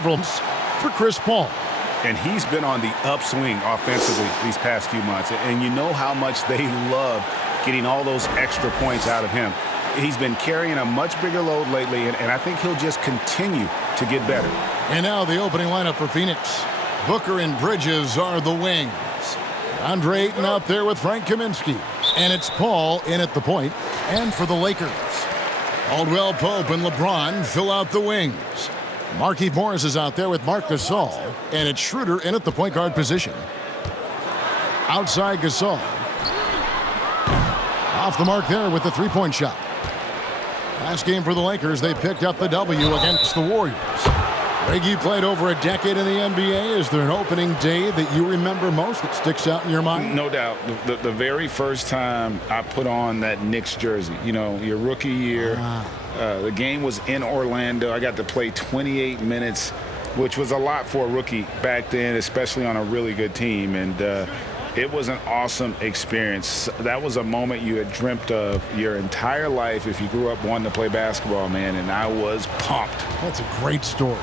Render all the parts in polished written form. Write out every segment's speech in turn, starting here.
problems for Chris Paul. And he's been on the upswing offensively these past few months. And you know how much they love getting all those extra points out of him. He's been carrying a much bigger load lately, and I think he'll just continue to get better. And now the opening lineup for Phoenix. Booker and Bridges are the wings. Andre Ayton out there with Frank Kaminsky. And it's Paul in at the point. And for the Lakers, Caldwell Pope and LeBron fill out the wings. Markieff Morris is out there with Marc Gasol. And it's Schroeder in at the point guard position. Outside Gasol. Off the mark there with the three-point shot. Last game for the Lakers, they picked up the W against the Warriors. Greg, you played over a decade in the NBA. Is there an opening day that you remember most that sticks out in your mind? No doubt. The very first time I put on that Knicks jersey, you know, your rookie year, the game was in Orlando. I got to play 28 minutes, which was a lot for a rookie back then, especially on a really good team. And it was an awesome experience. That was a moment you had dreamt of your entire life if you grew up wanting to play basketball, man, and I was pumped. That's a great story.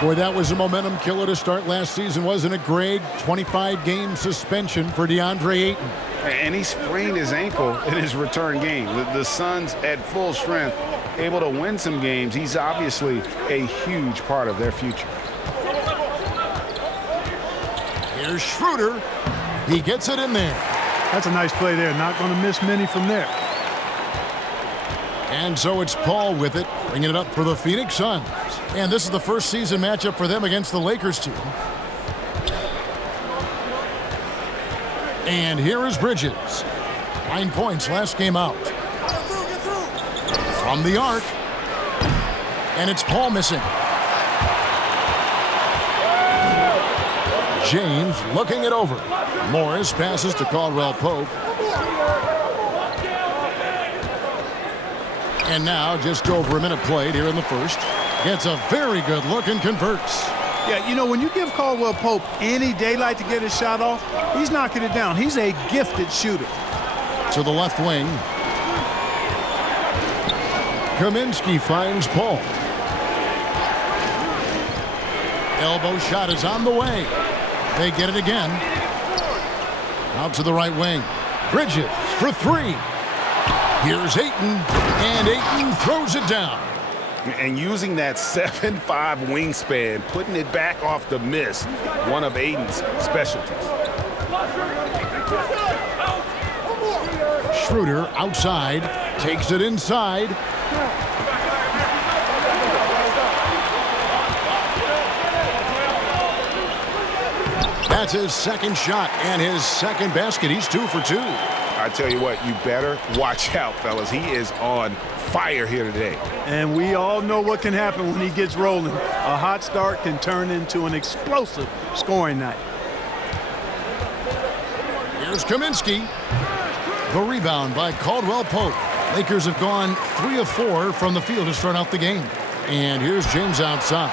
Boy, that was a momentum killer to start last season, wasn't it, Greg? 25-game suspension for DeAndre Ayton. And he sprained his ankle in his return game. The Suns at full strength, able to win some games. He's obviously a huge part of their future. Here's Schroeder. He gets it in there. That's a nice play there. Not going to miss many from there. And so it's Paul with it, bringing it up for the Phoenix Suns. And this is the first season matchup for them against the Lakers team. And here is Bridges. 9 points last game out. From the arc. And it's Paul missing. James looking it over. Morris passes to Caldwell Pope. And now just over a minute played here in the first. Gets a very good look and converts. Yeah, you know, when you give Caldwell Pope any daylight to get his shot off, he's knocking it down. He's a gifted shooter. To the left wing. Kaminsky finds Paul. Elbow shot is on the way. They get it again. Out to the right wing. Bridges for three. Here's Ayton, and Ayton throws it down. And using that 7'5" wingspan, putting it back off the miss, one of Ayton's specialties. Schroeder outside, takes it inside. That's his second shot and his second basket. He's 2 for 2. I tell you what, you better watch out, fellas. He is on fire here today. And we all know what can happen when he gets rolling. A hot start can turn into an explosive scoring night. Here's Kaminsky. The rebound by Caldwell Pope. Lakers have gone 3 of 4 from the field to start out the game. And here's James outside.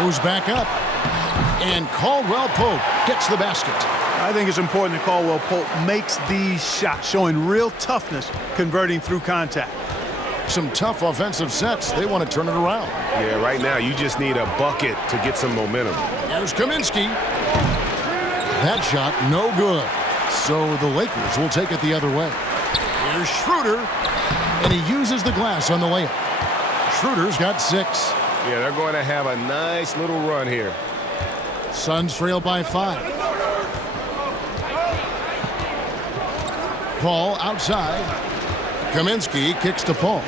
Goes back up. And Caldwell Pope gets the basket. I think it's important that Caldwell Pope makes these shots, showing real toughness, converting through contact. Some tough offensive sets. They want to turn it around. Yeah, right now you just need a bucket to get some momentum. Here's Kaminsky. That shot no good. So the Lakers will take it the other way. Here's Schroeder. And he uses the glass on the layup. Schroeder's got 6. Yeah, they're going to have a nice little run here. Suns trail by 5. Paul outside. Kaminsky kicks to Paul.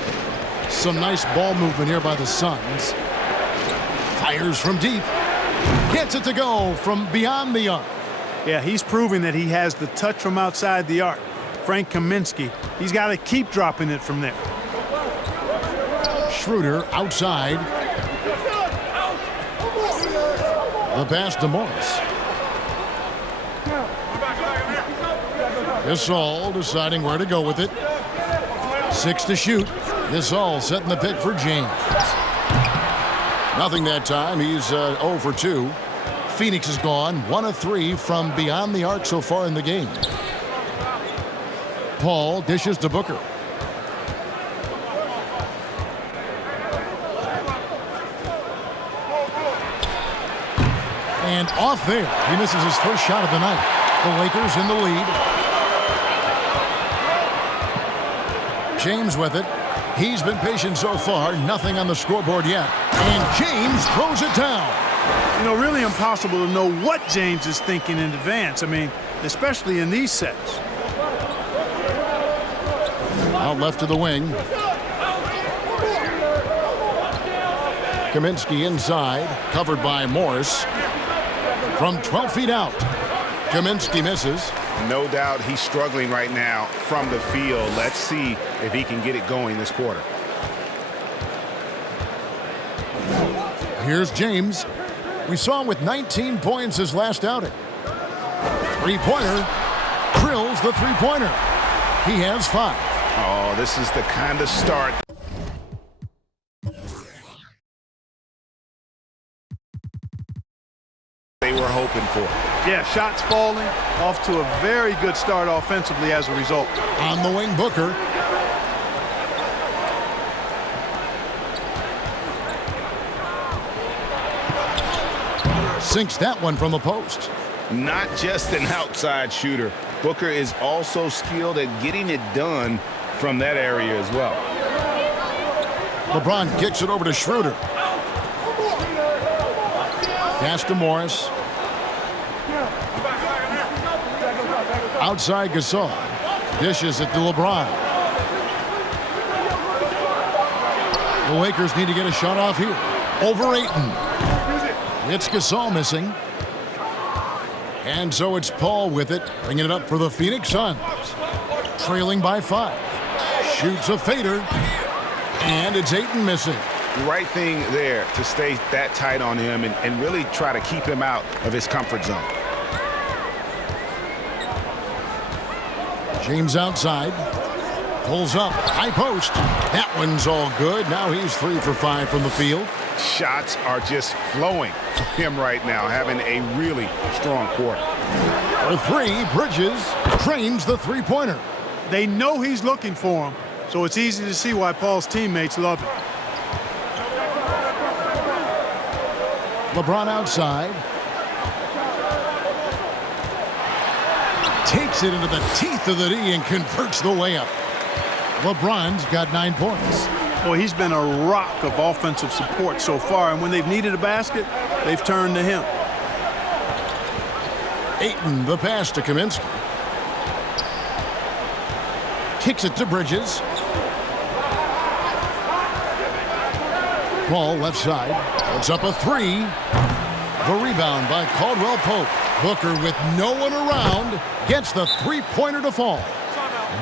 Some nice ball movement here by the Suns. Fires from deep. Gets it to go from beyond the arc. Yeah, he's proving that he has the touch from outside the arc. Frank Kaminsky, he's got to keep dropping it from there. Schroeder outside. The pass to Morris. Gasol deciding where to go with it. 6 to shoot. Gasol setting the pick for James. Nothing that time. He's 0 for 2. Phoenix is gone 1 of 3 from beyond the arc so far in the game. Paul dishes to Booker. And off there. He misses his first shot of the night. The Lakers in the lead. James with it. He's been patient so far. Nothing on the scoreboard yet. And James throws it down. You know, really impossible to know what James is thinking in advance. I mean, especially in these sets. Out left to the wing. Kaminsky inside, covered by Morris. From 12 feet out, Kaminsky misses. No doubt he's struggling right now from the field. Let's see if he can get it going this quarter. Here's James. We saw him with 19 points his last outing. Three-pointer. Drills the three-pointer. He has 5. Oh, this is the kind of start they were hoping for. Yeah, shots falling, off to a very good start offensively as a result. On the wing, Booker. Sinks that one from the post. Not just an outside shooter. Booker is also skilled at getting it done from that area as well. LeBron kicks it over to Schroeder. Pass to Morris. Outside Gasol. Dishes it to LeBron. The Lakers need to get a shot off here. Over Ayton. It's Gasol missing. And so it's Paul with it, bringing it up for the Phoenix Suns. Trailing by 5. Shoots a fader. And it's Ayton missing. The right thing there to stay that tight on him and really try to keep him out of his comfort zone. James outside. Pulls up. High post. That one's all good. Now he's 3 for 5 from the field. Shots are just flowing for him right now, having a really strong quarter. For 3, Bridges trains the three-pointer. They know he's looking for him, so it's easy to see why Paul's teammates love him. LeBron outside. Takes it into the teeth of the D and converts the layup. LeBron's got 9 points. Boy, he's been a rock of offensive support so far, and when they've needed a basket, they've turned to him. Ayton, the pass to Kaminsky. Kicks it to Bridges. Paul left side. Puts up a 3. The rebound by Caldwell Pope. Booker with no one around gets the three-pointer to fall.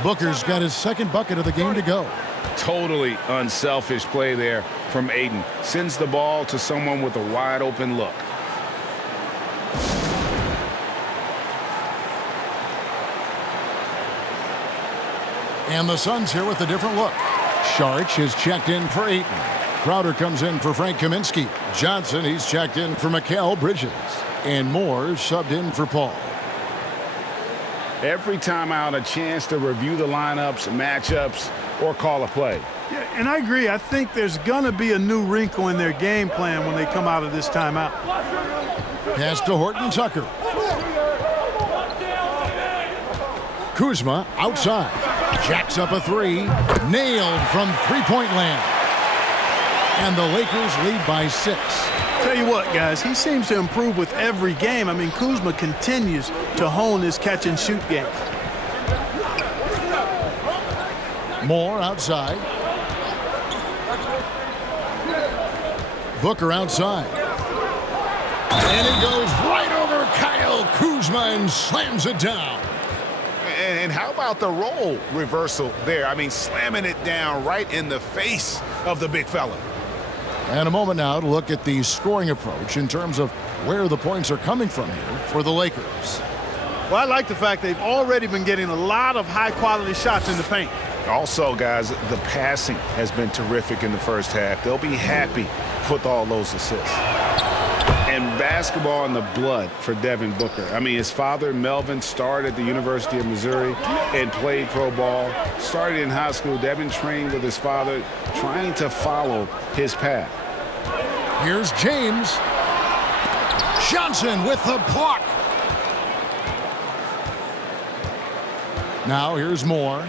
Booker's got his second bucket of the game to go. Totally unselfish play there from Ayton. Sends the ball to someone with a wide open look. And the Suns here with a different look. Sharch is checked in for Ayton. Crowder comes in for Frank Kaminsky. Johnson, he's checked in for Mikal Bridges. And Moore subbed in for Paul. Every time out, a chance to review the lineups, matchups, or call a play. Yeah, and I agree. I think there's going to be a new wrinkle in their game plan when they come out of this timeout. Pass to Horton Tucker. Kuzma outside. Jacks up a 3. Nailed from three-point land. And the Lakers lead by 6. Tell you what, guys, he seems to improve with every game. I mean, Kuzma continues to hone his catch-and-shoot game. Moore outside. Booker outside. And he goes right over Kyle Kuzma and slams it down. And how about the role reversal there? I mean, slamming it down right in the face of the big fella. And a moment now to look at the scoring approach in terms of where the points are coming from here for the Lakers. Well, I like the fact they've already been getting a lot of high-quality shots in the paint. Also, guys, the passing has been terrific in the first half. They'll be happy with all those assists. And basketball in the blood for Devin Booker. I mean, his father, Melvin, started at the University of Missouri and played pro ball. Started in high school. Devin trained with his father, trying to follow his path. Here's James. Johnson with the block. Now here's Moore.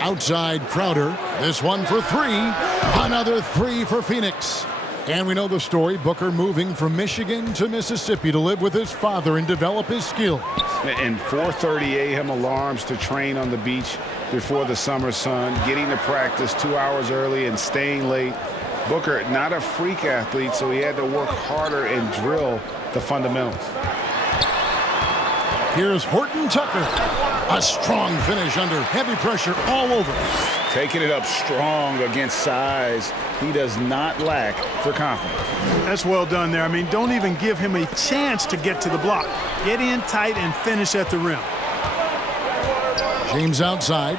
Outside Crowder. This one for three. Another three for Phoenix. And we know the story. Booker moving from Michigan to Mississippi to live with his father and develop his skills. And 4:30 a.m. alarms to train on the beach before the summer sun, getting to practice 2 hours early and staying late. Booker, not a freak athlete, so he had to work harder and drill the fundamentals. Here's Horton Tucker. A strong finish under heavy pressure all over. Taking it up strong against size. He does not lack for confidence. That's well done there. I mean, don't even give him a chance to get to the block. Get in tight and finish at the rim. James outside.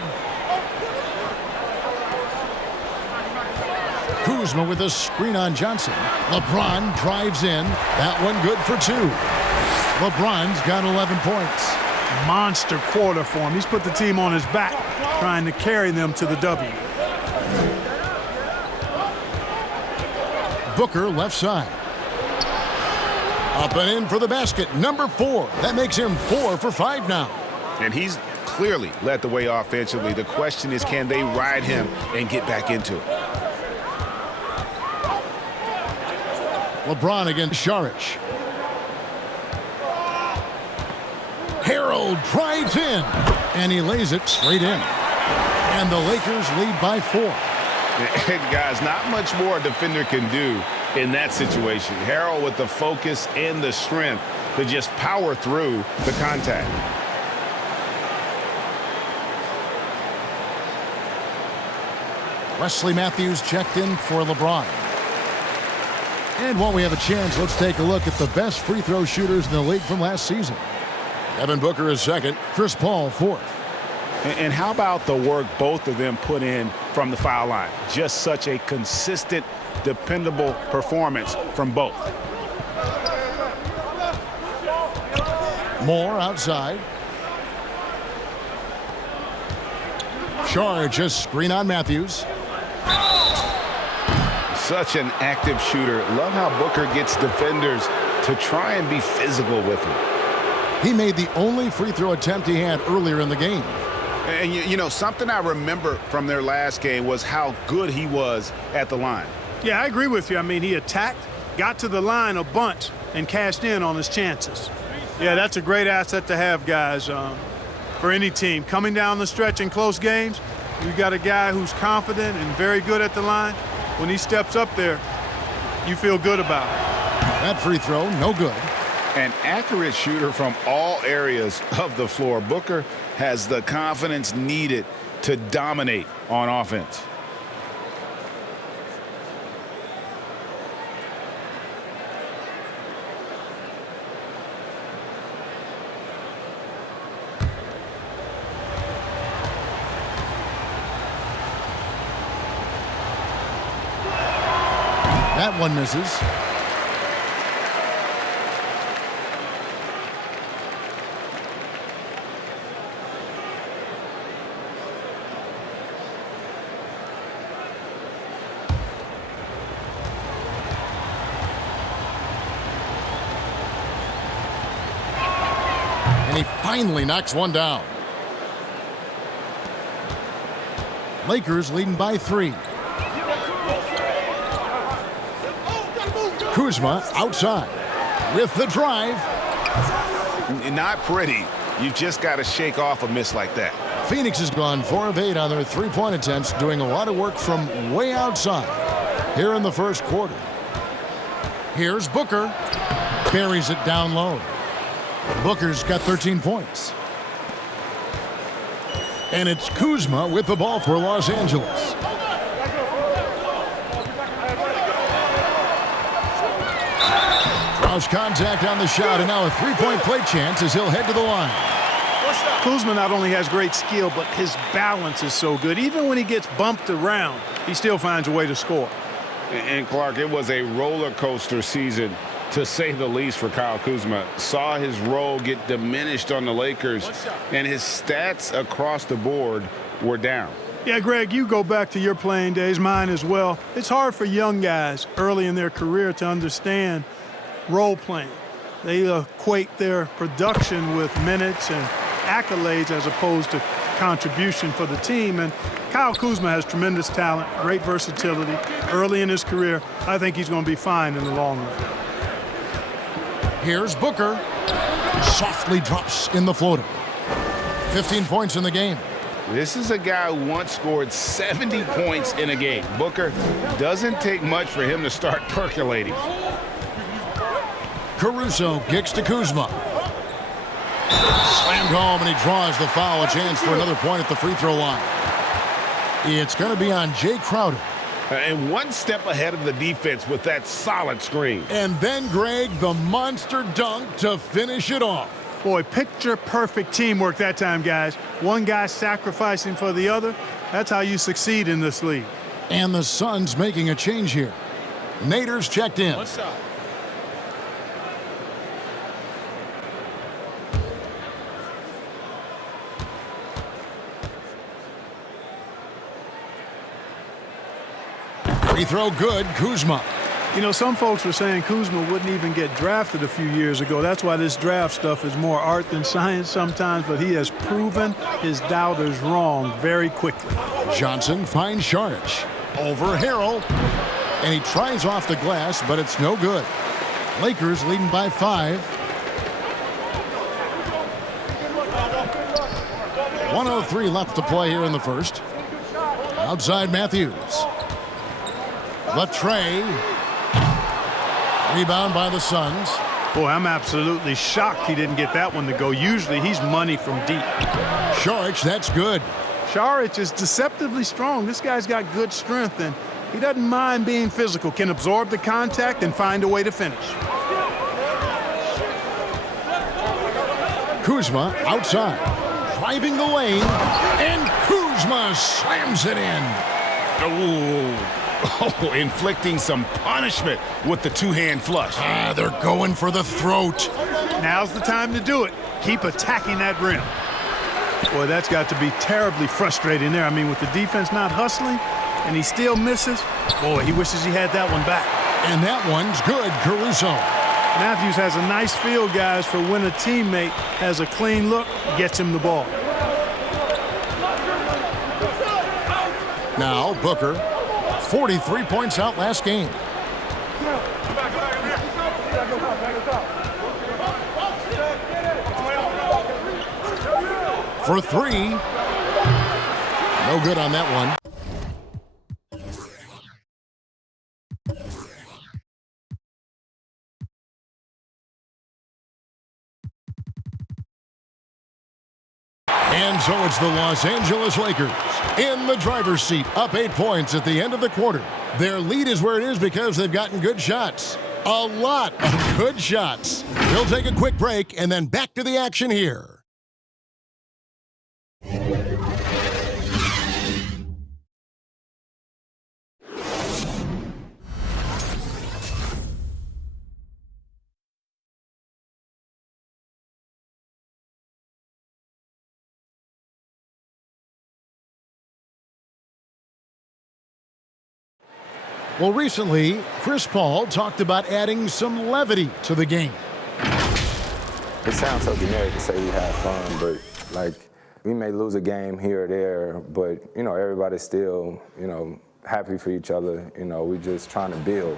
Kuzma with a screen on Johnson. LeBron drives in. That one good for two. LeBron's got 11 points. Monster quarter for him. He's put the team on his back, trying to carry them to the W. Booker left side. Up and in for the basket. Number 4. That makes him 4 for 5 now. And he's clearly led the way offensively. The question is, can they ride him and get back into it? LeBron against Saric. Harrell drives in, and he lays it straight in. And the Lakers lead by 4. And guys, not much more a defender can do in that situation. Harrell with the focus and the strength to just power through the contact. Wesley Matthews checked in for LeBron. And while we have a chance, let's take a look at the best free throw shooters in the league from last season. Devin Booker is second, Chris Paul fourth. And how about the work both of them put in from the foul line? Just such a consistent, dependable performance from both. Moore outside. Charge, a screen on Matthews. Such an active shooter. Love how Booker gets defenders to try and be physical with him. He made the only free throw attempt he had earlier in the game. And, you know, something I remember from their last game was how good he was at the line. Yeah, I agree with you. I mean, he attacked, got to the line a bunch, and cashed in on his chances. Yeah, that's a great asset to have, guys, for any team. Coming down the stretch in close games, you got a guy who's confident and very good at the line. When he steps up there, you feel good about it. That free throw, no good. An accurate shooter from all areas of the floor. Booker has the confidence needed to dominate on offense. That one misses. And he finally knocks one down. Lakers leading by 3. Kuzma outside with the drive. Not pretty. You just got to shake off a miss like that. Phoenix has gone 4 of 8 on their three-point attempts, doing a lot of work from way outside here in the first quarter. Here's Booker. Buries it down low. Booker's got 13 points. And it's Kuzma with the ball for Los Angeles. Draws contact on the shot, and now a three-point play chance as he'll head to the line. Kuzma not only has great skill, but his balance is so good. Even when he gets bumped around, he still finds a way to score. And Clark, it was a roller coaster season, to say the least, for Kyle Kuzma. Saw his role get diminished on the Lakers, and his stats across the board were down. Yeah, Greg, you go back to your playing days, mine as well. It's hard for young guys early in their career to understand role playing. They equate their production with minutes and accolades as opposed to contribution for the team. And Kyle Kuzma has tremendous talent, great versatility early in his career. I think he's going to be fine in the long run. Here's Booker. Softly drops in the floater. 15 points in the game. This is a guy who once scored 70 points in a game. Booker, doesn't take much for him to start percolating. Caruso kicks to Kuzma. Slammed home, and he draws the foul. A chance for another point at the free throw line. It's going to be on Jay Crowder. And one step ahead of the defense with that solid screen. And then, Greg, the monster dunk to finish it off. Boy, picture-perfect teamwork that time, guys. One guy sacrificing for the other. That's how you succeed in this league. And the Suns making a change here. Nader's checked in. What's up? Free throw good, Kuzma. You know, some folks were saying Kuzma wouldn't even get drafted a few years ago. That's why this draft stuff is more art than science sometimes, but he has proven his doubters wrong very quickly. Johnson finds Saric. Over Harrell. And he tries off the glass, but it's no good. Lakers leading by 5. 1:03 left to play here in the first. Outside Matthews. Latre. Rebound by the Suns. Boy, I'm absolutely shocked he didn't get that one to go. Usually he's money from deep. Saric, that's good. Saric is deceptively strong. This guy's got good strength, and he doesn't mind being physical, can absorb the contact and find a way to finish. Kuzma outside. Driving the lane. And Kuzma slams it in. Oh, inflicting some punishment with the two-hand flush. They're going for the throat. Now's the time to do it. Keep attacking that rim. Boy, that's got to be terribly frustrating there. I mean, with the defense not hustling and he still misses, boy, he wishes he had that one back. And that one's good, Caruso. Matthews has a nice feel, guys, for when a teammate has a clean look, gets him the ball. Now Booker, 43 points out last game. For 3. No good on that one. And so it's the Los Angeles Lakers in the driver's seat, up 8 points at the end of the quarter. Their lead is where it is because they've gotten good shots. A lot of good shots. We'll take a quick break and then back to the action here. Well, recently, Chris Paul talked about adding some levity to the game. It sounds so generic to say we have fun, but, like, we may lose a game here or there, but, you know, everybody's still, you know, happy for each other. You know, we're just trying to build.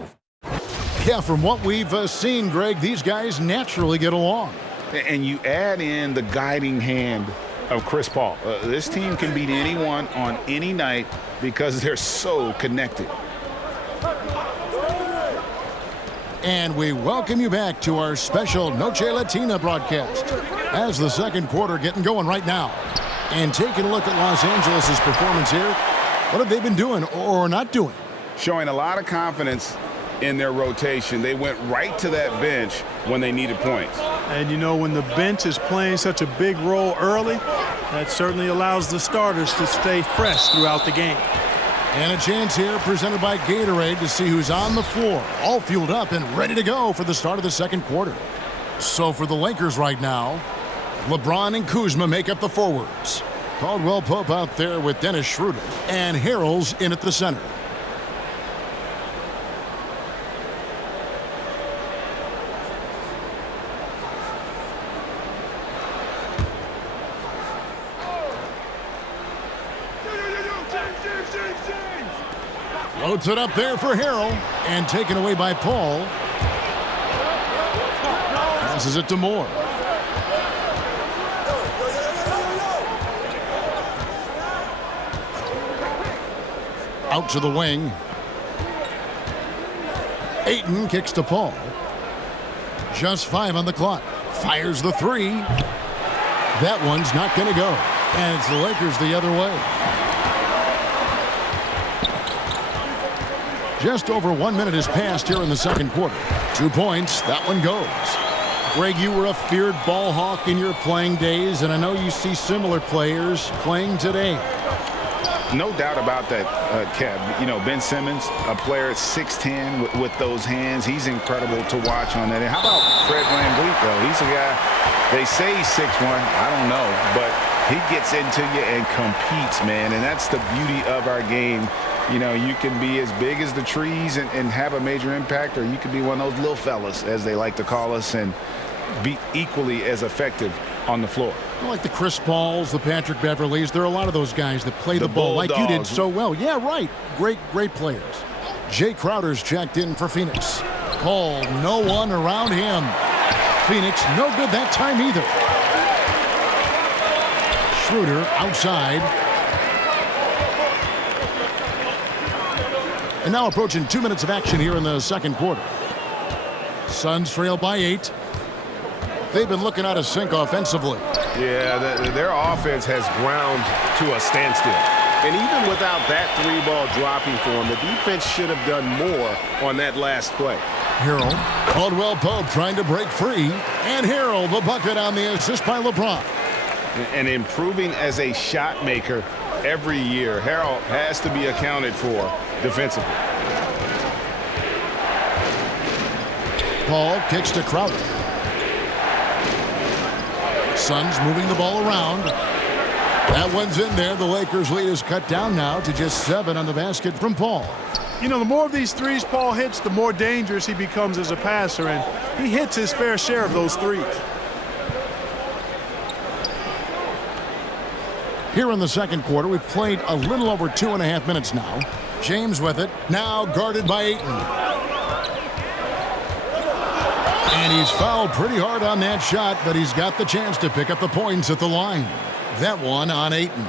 Yeah, from what we've seen, Greg, these guys naturally get along. And you add in the guiding hand of Chris Paul. This team can beat anyone on any night because they're so connected. And we welcome you back to our special Noche Latina broadcast as the second quarter getting going right now. And taking a look at Los Angeles' performance here, what have they been doing or not doing? Showing a lot of confidence in their rotation. They went right to that bench when they needed points. And, you know, when the bench is playing such a big role early, that certainly allows the starters to stay fresh throughout the game. And a chance here presented by Gatorade to see who's on the floor, all fueled up and ready to go for the start of the second quarter. So for the Lakers right now, LeBron and Kuzma make up the forwards. Caldwell Pope out there with Dennis Schroeder. And Harrell's in at the center. Floats it up there for Harrell. And taken away by Paul. Passes it to Moore. Out to the wing. Ayton kicks to Paul. Just 5 on the clock. Fires the 3. That one's not going to go. And it's the Lakers the other way. Just over 1 minute has passed here in the second quarter. 2 points. That one goes. Greg, you were a feared ball hawk in your playing days, and I know you see similar players playing today. No doubt about that, Kev. You know, Ben Simmons, a player at 6'10" with those hands. He's incredible to watch on that. And how about Fred VanVleet, though? He's a guy, they say he's 6'1". I don't know. But he gets into you and competes, man. And that's the beauty of our game. You know, you can be as big as the trees and have a major impact, or you can be one of those little fellas, as they like to call us, and be equally as effective on the floor. Like the Chris Pauls, the Patrick Beverleys, there are a lot of those guys that play the ball like you did so well. Yeah, right. Great players. Jay Crowder's checked in for Phoenix. Paul, no one around him. Phoenix, no good that time either. Schroeder outside. And now approaching 2 minutes of action here in the second quarter. Suns trail by 8. They've been looking out of sync offensively. Yeah, their offense has ground to a standstill. And even without that 3-ball dropping for them, the defense should have done more on that last play. Harrell, Caldwell Pope trying to break free. And Harrell, the bucket on the assist by LeBron. And improving as a shot maker every year. Harrell has to be accounted for defensively. Paul kicks to Crowder. Suns moving the ball around. That one's in there. The Lakers lead is cut down now to just 7 on the basket from Paul. You know, the more of these threes Paul hits, the more dangerous he becomes as a passer, and he hits his fair share of those threes. Here in the second quarter, we've played a little over 2.5 minutes now. James with it, now guarded by Ayton. And he's fouled pretty hard on that shot, but he's got the chance to pick up the points at the line. That one on Ayton.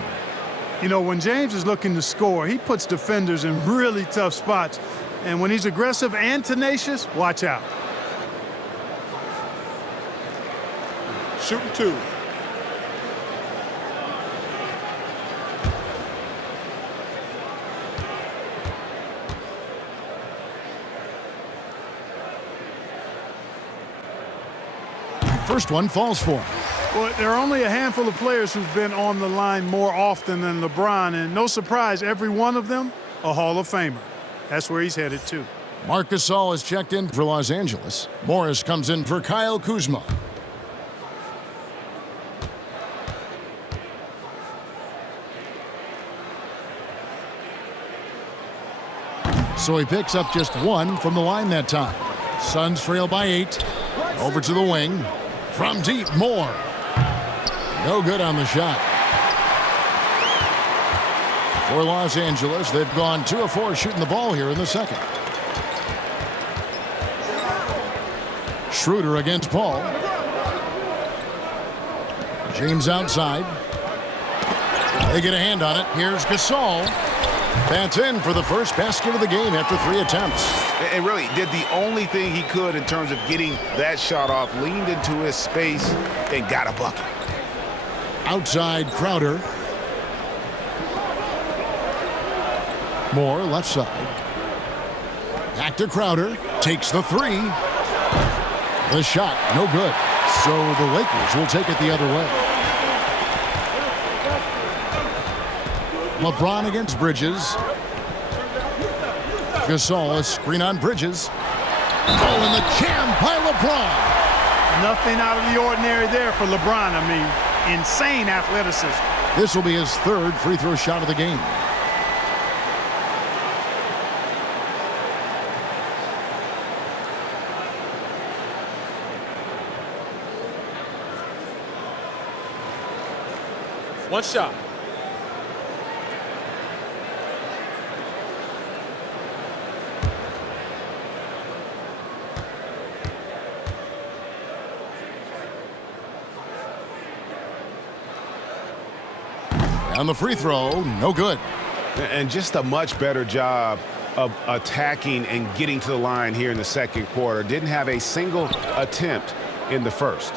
You know, when James is looking to score, he puts defenders in really tough spots. And when he's aggressive and tenacious, watch out. Shooting 2. First one falls for him. Well, there are only a handful of players who've been on the line more often than LeBron, and no surprise, every one of them a Hall of Famer. That's where he's headed to. Marc Gasol is checked in for Los Angeles. Morris comes in for Kyle Kuzma. So he picks up just 1 from the line that time. Suns trail by 8. Over to the wing. From deep, Moore. No good on the shot. For Los Angeles, they've gone 2 of 4 shooting the ball here in the second. Schroeder against Paul. James outside. They get a hand on it. Here's Gasol. That's in for the first basket of the game after 3 attempts. And really did the only thing he could in terms of getting that shot off, leaned into his space, and got a bucket. Outside Crowder. Moore left side. Back to Crowder. Takes the 3. The shot, no good. So the Lakers will take it the other way. LeBron against Bridges. Gasol, a screen on Bridges. Oh, and the jam by LeBron. Nothing out of the ordinary there for LeBron. I mean, insane athleticism. This will be his third free throw shot of the game. One shot. And the free throw, no good. And just a much better job of attacking and getting to the line here in the second quarter. Didn't have a single attempt in the first.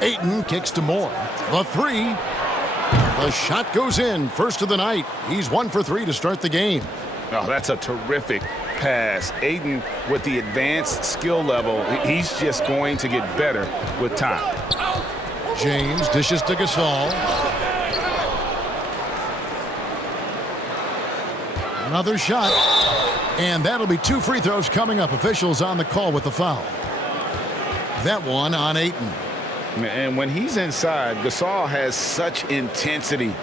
Ayton kicks to Moore. The three. The shot goes in. First of the night. He's 1 for 3 to start the game. Oh, that's a terrific pass. Ayton, with the advanced skill level, he's just going to get better with time. James dishes to Gasol. Another shot. And that'll be 2 free throws coming up. Officials on the call with the foul. That one on Ayton. And when he's inside, Gasol has such intensity,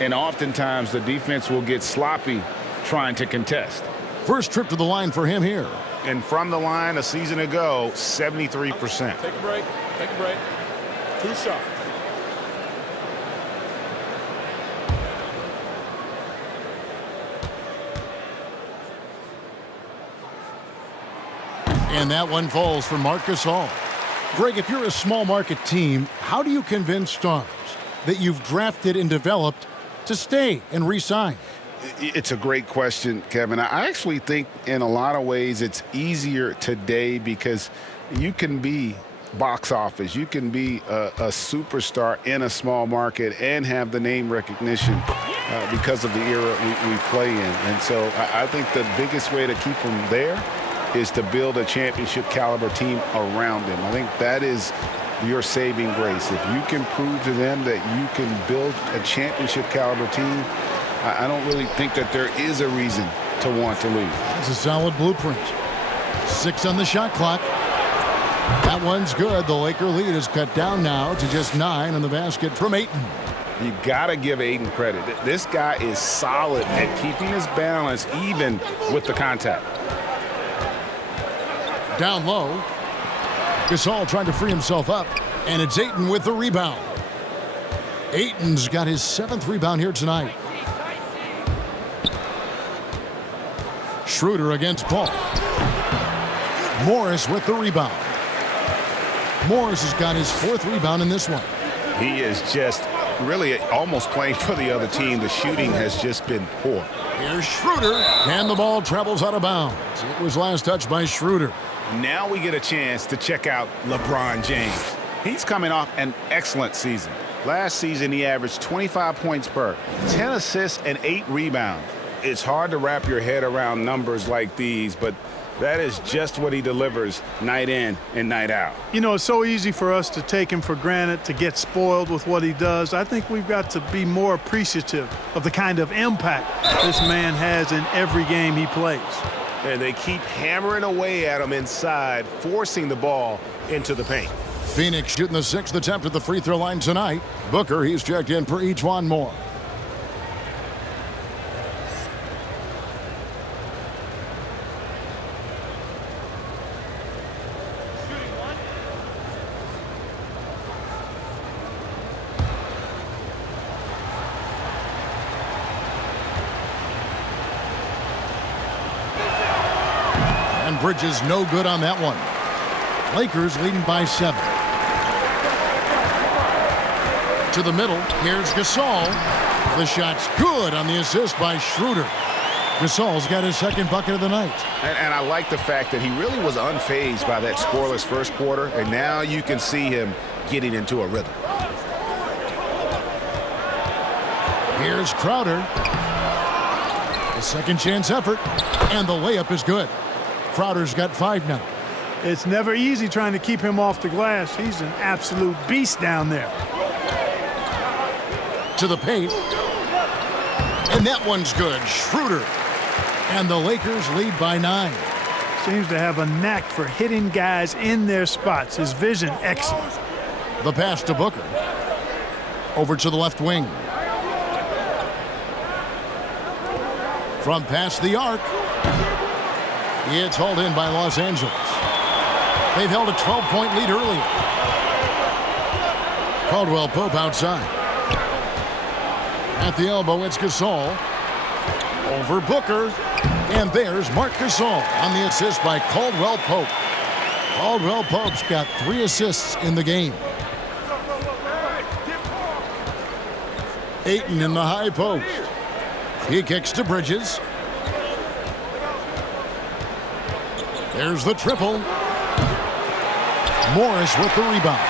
and oftentimes the defense will get sloppy trying to contest. First trip to the line for him here. And from the line a season ago, 73%. Take a break. Take a break. 2 shots. And that one falls for Marc Gasol. Greg, if you're a small market team, how do you convince stars that you've drafted and developed to stay and re-sign? It's a great question, Kevin. I actually think in a lot of ways it's easier today because you can be box office. You can be a superstar in a small market and have the name recognition because of the era we play in. And so I think the biggest way to keep them there is to build a championship caliber team around them. I think that is your saving grace. If you can prove to them that you can build a championship caliber team, I don't really think that there is a reason to want to leave. That's a solid blueprint. 6 on the shot clock. That one's good. The Laker lead is cut down now to just 9 on the basket from Ayton. You got to give Ayton credit. This guy is solid at keeping his balance even with the contact. Down low. Gasol trying to free himself up, and it's Ayton with the rebound. Ayton's got his 7th rebound here tonight. Schroeder against Paul. Morris with the rebound. Morris has got his 4th rebound in this one. He is just really almost playing for the other team. The shooting has just been poor. Here's Schroeder, and the ball travels out of bounds. It was last touched by Schroeder. Now we get a chance to check out LeBron James. He's coming off an excellent season. Last season, he averaged 25 points per, 10 assists, and 8 rebounds. It's hard to wrap your head around numbers like these, but that is just what he delivers night in and night out. You know, it's so easy for us to take him for granted, to get spoiled with what he does. I think we've got to be more appreciative of the kind of impact this man has in every game he plays. And they keep hammering away at him inside, forcing the ball into the paint. Phoenix shooting the 6th attempt at the free throw line tonight. Booker, he's checked in for each one more. And Bridges no good on that one. Lakers leading by 7. To the middle, here's Gasol. The shot's good on the assist by Schroeder. Gasol's got his 2nd bucket of the night. And I like the fact that he really was unfazed by that scoreless first quarter, and now you can see him getting into a rhythm. Here's Crowder. A second chance effort, and the layup is good. Crowder's got 5 now. It's never easy trying to keep him off the glass. He's an absolute beast down there. To the paint. And that one's good. Schroeder. And the Lakers lead by 9. Seems to have a knack for hitting guys in their spots. His vision, excellent. The pass to Booker. Over to the left wing. From past the arc. It's hauled in by Los Angeles. They've held a 12-point lead earlier. Caldwell Pope outside. At the elbow, it's Gasol. Over Booker. And there's Marc Gasol on the assist by Caldwell Pope. Caldwell Pope's got 3 assists in the game. Ayton in the high post. He kicks to Bridges. There's the triple. Morris with the rebound.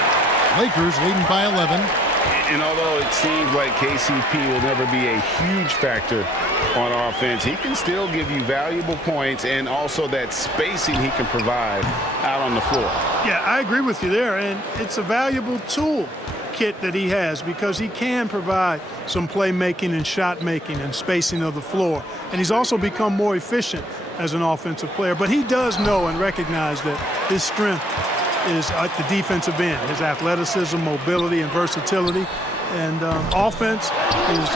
Lakers leading by 11. And although it seems like KCP will never be a huge factor on offense, he can still give you valuable points and also that spacing he can provide out on the floor. Yeah, I agree with you there, and it's a valuable tool kit that he has because he can provide some playmaking and shot making and spacing of the floor. And he's also become more efficient as an offensive player. But he does know and recognize that his strength is at the defensive end, his athleticism, mobility, and versatility. And offense is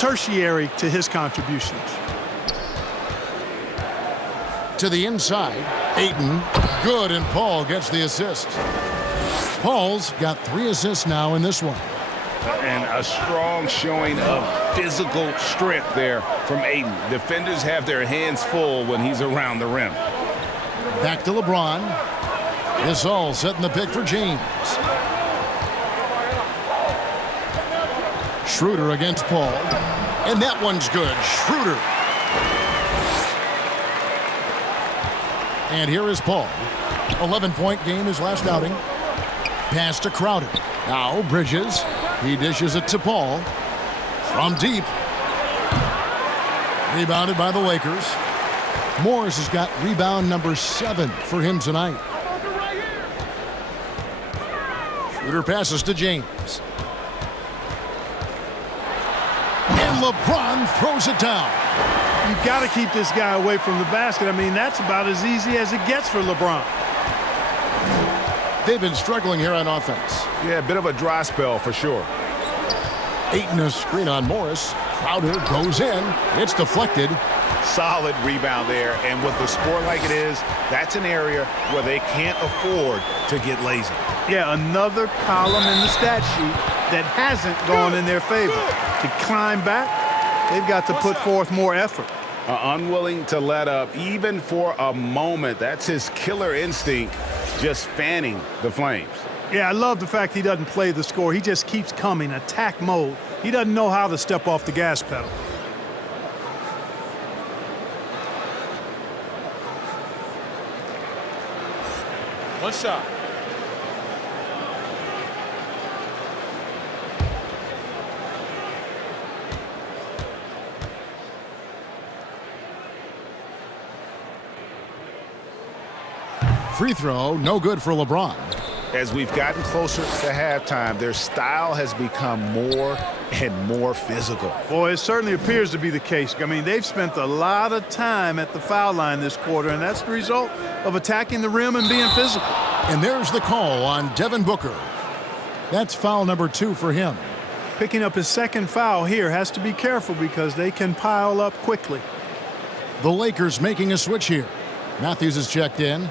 tertiary to his contributions. To the inside, Ayton, good, and Paul gets the assist. Paul's got 3 assists now in this one. And a strong showing of physical strength there from Ayton. Defenders have their hands full when he's around the rim. Back to LeBron. This all setting the pick for James. Schroeder against Paul. And that one's good. Schroeder. And here is Paul. 11-point game his last outing. Pass to Crowder. Now Bridges. He dishes it to Paul. From deep. Rebounded by the Lakers. Morris has got rebound number 7 for him tonight. Schroeder passes to James. And LeBron throws it down. You've got to keep this guy away from the basket. I mean, that's about as easy as it gets for LeBron. They've been struggling here on offense. Yeah, a bit of a dry spell for sure. Ayton a screen on Morris. Crowder goes in. It's deflected. Solid rebound there, and with the score like it is, that's an area where they can't afford to get lazy. Yeah, another column in the stat sheet that hasn't gone in their favor. To climb back, they've got to put forth more effort. Unwilling to let up even for a moment. That's his killer instinct, just fanning the flames. Yeah, I love the fact he doesn't play the score. He just keeps coming, attack mode. He doesn't know how to step off the gas pedal. One shot. Free throw, no good for LeBron. As we've gotten closer to halftime, their style has become more and more physical. Boy, it certainly appears to be the case. I mean, they've spent a lot of time at the foul line this quarter, and that's the result of attacking the rim and being physical. And there's the call on Devin Booker. That's foul number 2 for him. Picking up his second foul here, has to be careful because they can pile up quickly. The Lakers making a switch here. Matthews is checked in.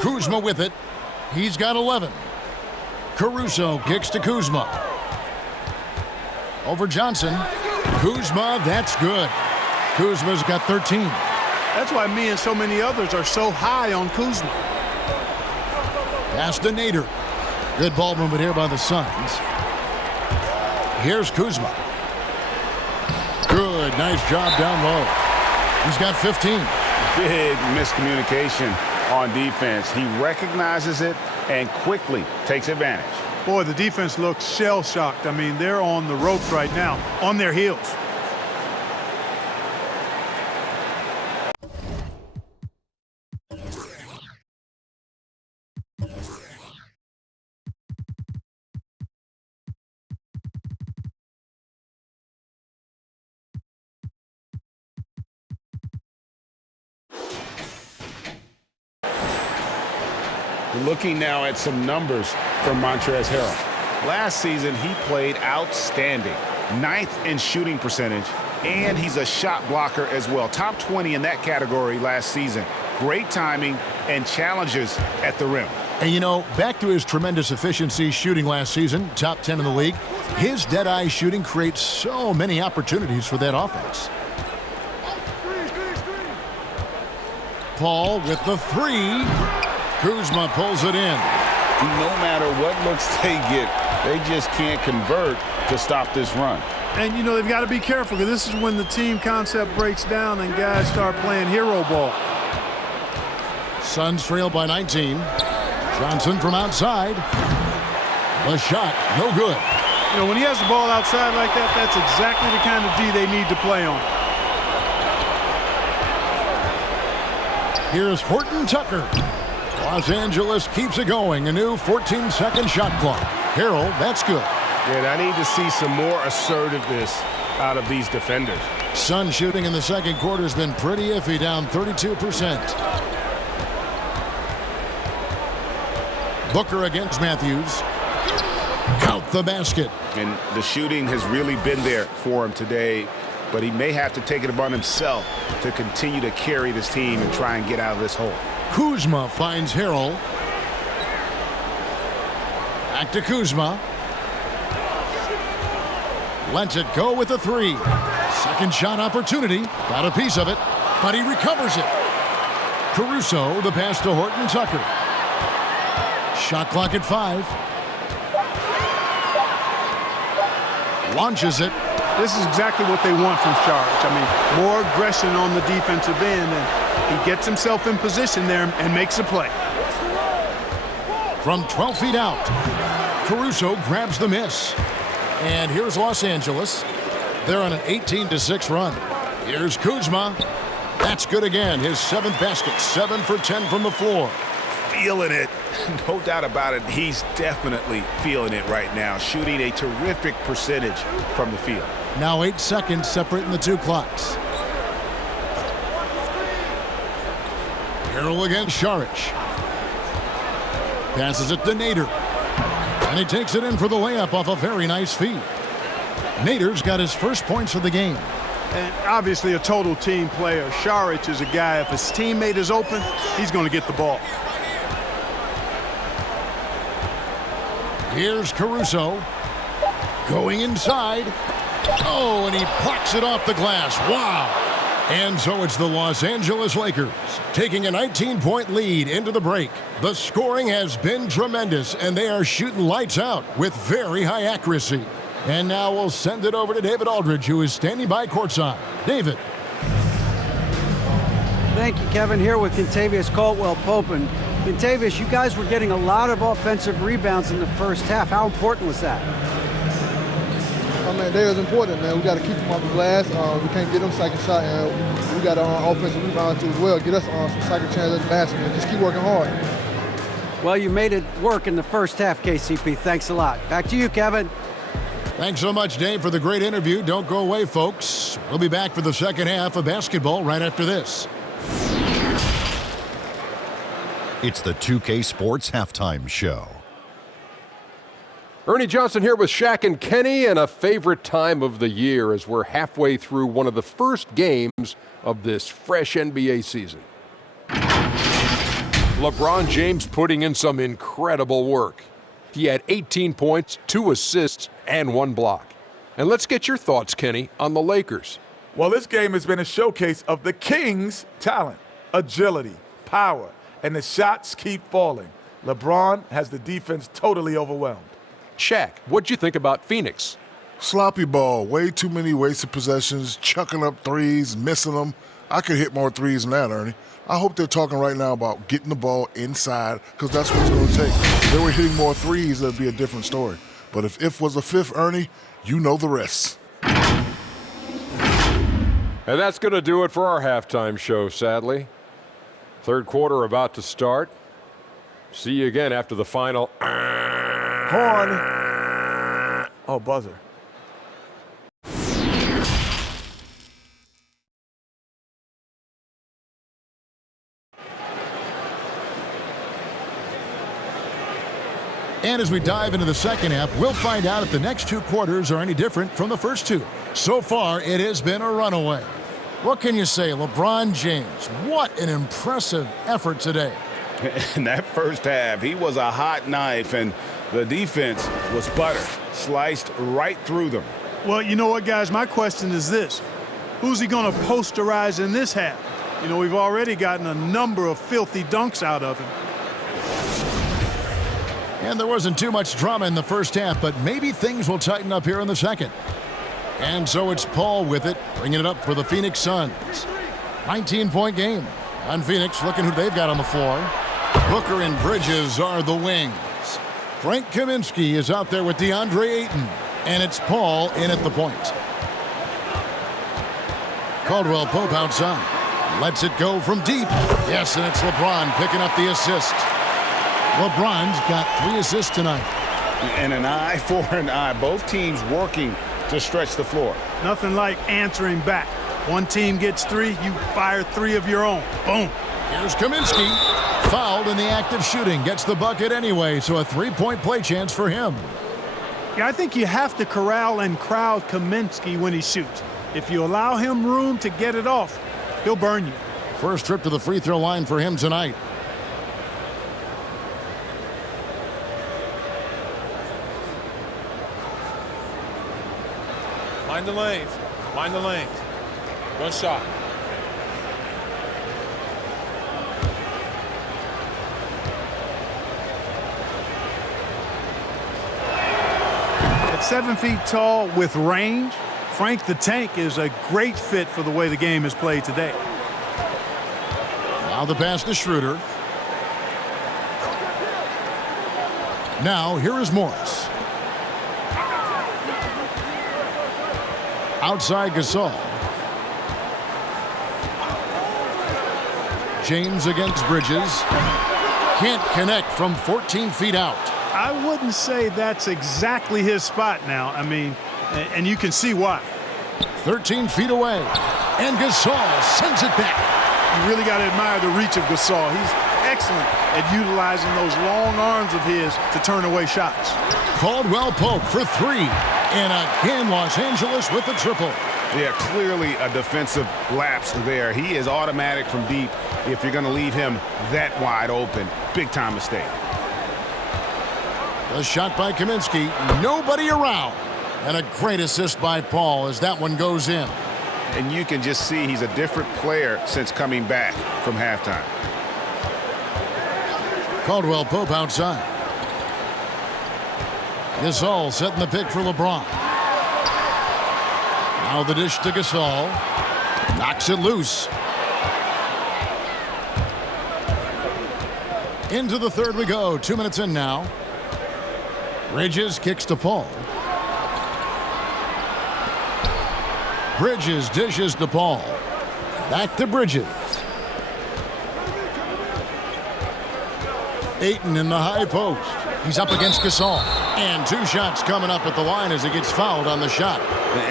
Kuzma with it. He's got 11. Caruso kicks to Kuzma. Over Johnson. Kuzma, that's good. Kuzma's got 13. That's why me and so many others are so high on Kuzma. Pass to Nader. Good ball movement here by the Suns. Here's Kuzma. Good, nice job down low. He's got 15. Big miscommunication on defense. He recognizes it and quickly takes advantage. Boy, the defense looks shell-shocked. I mean, they're on the ropes right now, on their heels. Looking now at some numbers from Montrezl Harrell. Last season, he played outstanding. 9th in shooting percentage, and he's a shot blocker as well. Top 20 in that category last season. Great timing and challenges at the rim. And you know, back to his tremendous efficiency shooting last season, top 10 in the league, his dead-eye shooting creates so many opportunities for that offense. Paul with the three. Kuzma pulls it in. No matter what looks they get, they just can't convert to stop this run. And, you know, they've got to be careful because this is when the team concept breaks down and guys start playing hero ball. Suns trail by 19. Johnson from outside. The shot, no good. You know, when he has the ball outside like that, that's exactly the kind of D they need to play on. Here's Horton Tucker. Los Angeles keeps it going. A new 14-second shot clock. Harrell, that's good. And I need to see some more assertiveness out of these defenders. Sun shooting in the second quarter has been pretty iffy, down 32%. Booker against Matthews. Count the basket. And the shooting has really been there for him today, but he may have to take it upon himself to continue to carry this team and try and get out of this hole. Kuzma finds Harrell. Back to Kuzma. Lets it go with a three. Second shot opportunity. Got a piece of it, but he recovers it. Caruso, the pass to Horton Tucker. Shot clock at 5. Launches it. This is exactly what they want from Charge. I mean, more aggression on the defensive end, and he gets himself in position there and makes a play. From 12 feet out, Caruso grabs the miss. And here's Los Angeles. They're on an 18-6 run. Here's Kuzma. That's good again. His 7th basket, 7 for 10 from the floor. Feeling it. No doubt about it. He's definitely feeling it right now. Shooting a terrific percentage from the field. Now 8 seconds separating the two clocks. Harrell against Saric. Passes it to Nader. And he takes it in for the layup off a very nice feed. Nader's got his first points of the game. And obviously a total team player. Saric is a guy, if his teammate is open, he's going to get the ball. Here's Caruso. Going inside. Oh, and he plucks it off the glass. Wow. And so it's the Los Angeles Lakers taking a 19-point lead into the break. The scoring has been tremendous, and they are shooting lights out with very high accuracy. And now we'll send it over to David Aldridge, who is standing by courtside. David. Thank you, Kevin. Here with Kentavious Caldwell-Pope. And Kentavious, you guys were getting a lot of offensive rebounds in the first half. How important was that? I mean, that is important, man. We got to keep them off the glass. We can't get them second shot, and we got offensive rebound too as well. Get us some second chance at the basket, and just keep working hard. Well, you made it work in the first half, KCP. Thanks a lot. Back to you, Kevin. Thanks so much, Dave, for the great interview. Don't go away, folks. We'll be back for the second half of basketball right after this. It's the 2K Sports Halftime Show. Ernie Johnson here with Shaq and Kenny, and a favorite time of the year as we're halfway through one of the first games of this fresh NBA season. LeBron James putting in some incredible work. He had 18 points, 2 assists, and 1 block. And let's get your thoughts, Kenny, on the Lakers. Well, this game has been a showcase of the Kings' talent, agility, power, and the shots keep falling. LeBron has the defense totally overwhelmed. Shaq, what'd you think about Phoenix? Sloppy ball, way too many wasted possessions, chucking up threes, missing them. I could hit more threes than that, Ernie. I hope they're talking right now about getting the ball inside, because that's what it's going to take. If they were hitting more threes, that'd be a different story. But if was a fifth, Ernie, you know the rest. And that's going to do it for our halftime show, sadly. Third quarter about to start. See you again after the final. Horn. Oh, buzzer. And as we dive into the second half, we'll find out if the next two quarters are any different from the first two. So far, it has been a runaway. What can you say, LeBron James? What an impressive effort today. In that first half, he was a hot knife, and the defense was butter, sliced right through them. Well, you know what, guys? My question is this. Who's he going to posterize in this half? You know, we've already gotten a number of filthy dunks out of him. And there wasn't too much drama in the first half, but maybe things will tighten up here in the second. And so it's Paul with it, bringing it up for the Phoenix Suns. 19-point game. On Phoenix, looking who they've got on the floor. Booker and Bridges are the wings. Frank Kaminsky is out there with DeAndre Ayton. And it's Paul in at the point. Caldwell Pope outside. Lets it go from deep. Yes, and it's LeBron picking up the assist. LeBron's got 3 assists tonight. And an eye for an eye. Both teams working to stretch the floor. Nothing like answering back. One team gets 3, you fire 3 of your own. Boom. Here's Kaminsky. Fouled in the act of shooting. Gets the bucket anyway, so a 3-point play chance for him. Yeah, I think you have to corral and crowd Kaminsky when he shoots. If you allow him room to get it off, he'll burn you. First trip to the free throw line for him tonight. Mind the lanes. Mind the lanes. One shot. At 7 feet tall with range, Frank the Tank is a great fit for the way the game is played today. Now the pass to Schroeder. Now here is Morris. Outside Gasol. James against Bridges. Can't connect from 14 feet out. I wouldn't say that's exactly his spot now. I mean, and you can see why. 13 feet away. And Gasol sends it back. You really got to admire the reach of Gasol. He's excellent at utilizing those long arms of his to turn away shots. Caldwell Pope for 3. And again, Los Angeles with the triple. Yeah, clearly a defensive lapse there. He is automatic from deep if you're going to leave him that wide open. Big-time mistake. The shot by Kaminsky. Nobody around. And a great assist by Paul as that one goes in. And you can just see he's a different player since coming back from halftime. Caldwell Pope outside. Gasol setting the pick for LeBron. Now the dish to Gasol. Knocks it loose. Into the third we go. 2 minutes in now. Bridges kicks to Paul. Bridges dishes to Paul. Back to Bridges. Ayton in the high post. He's up against Gasol. And 2 shots coming up at the line as he gets fouled on the shot.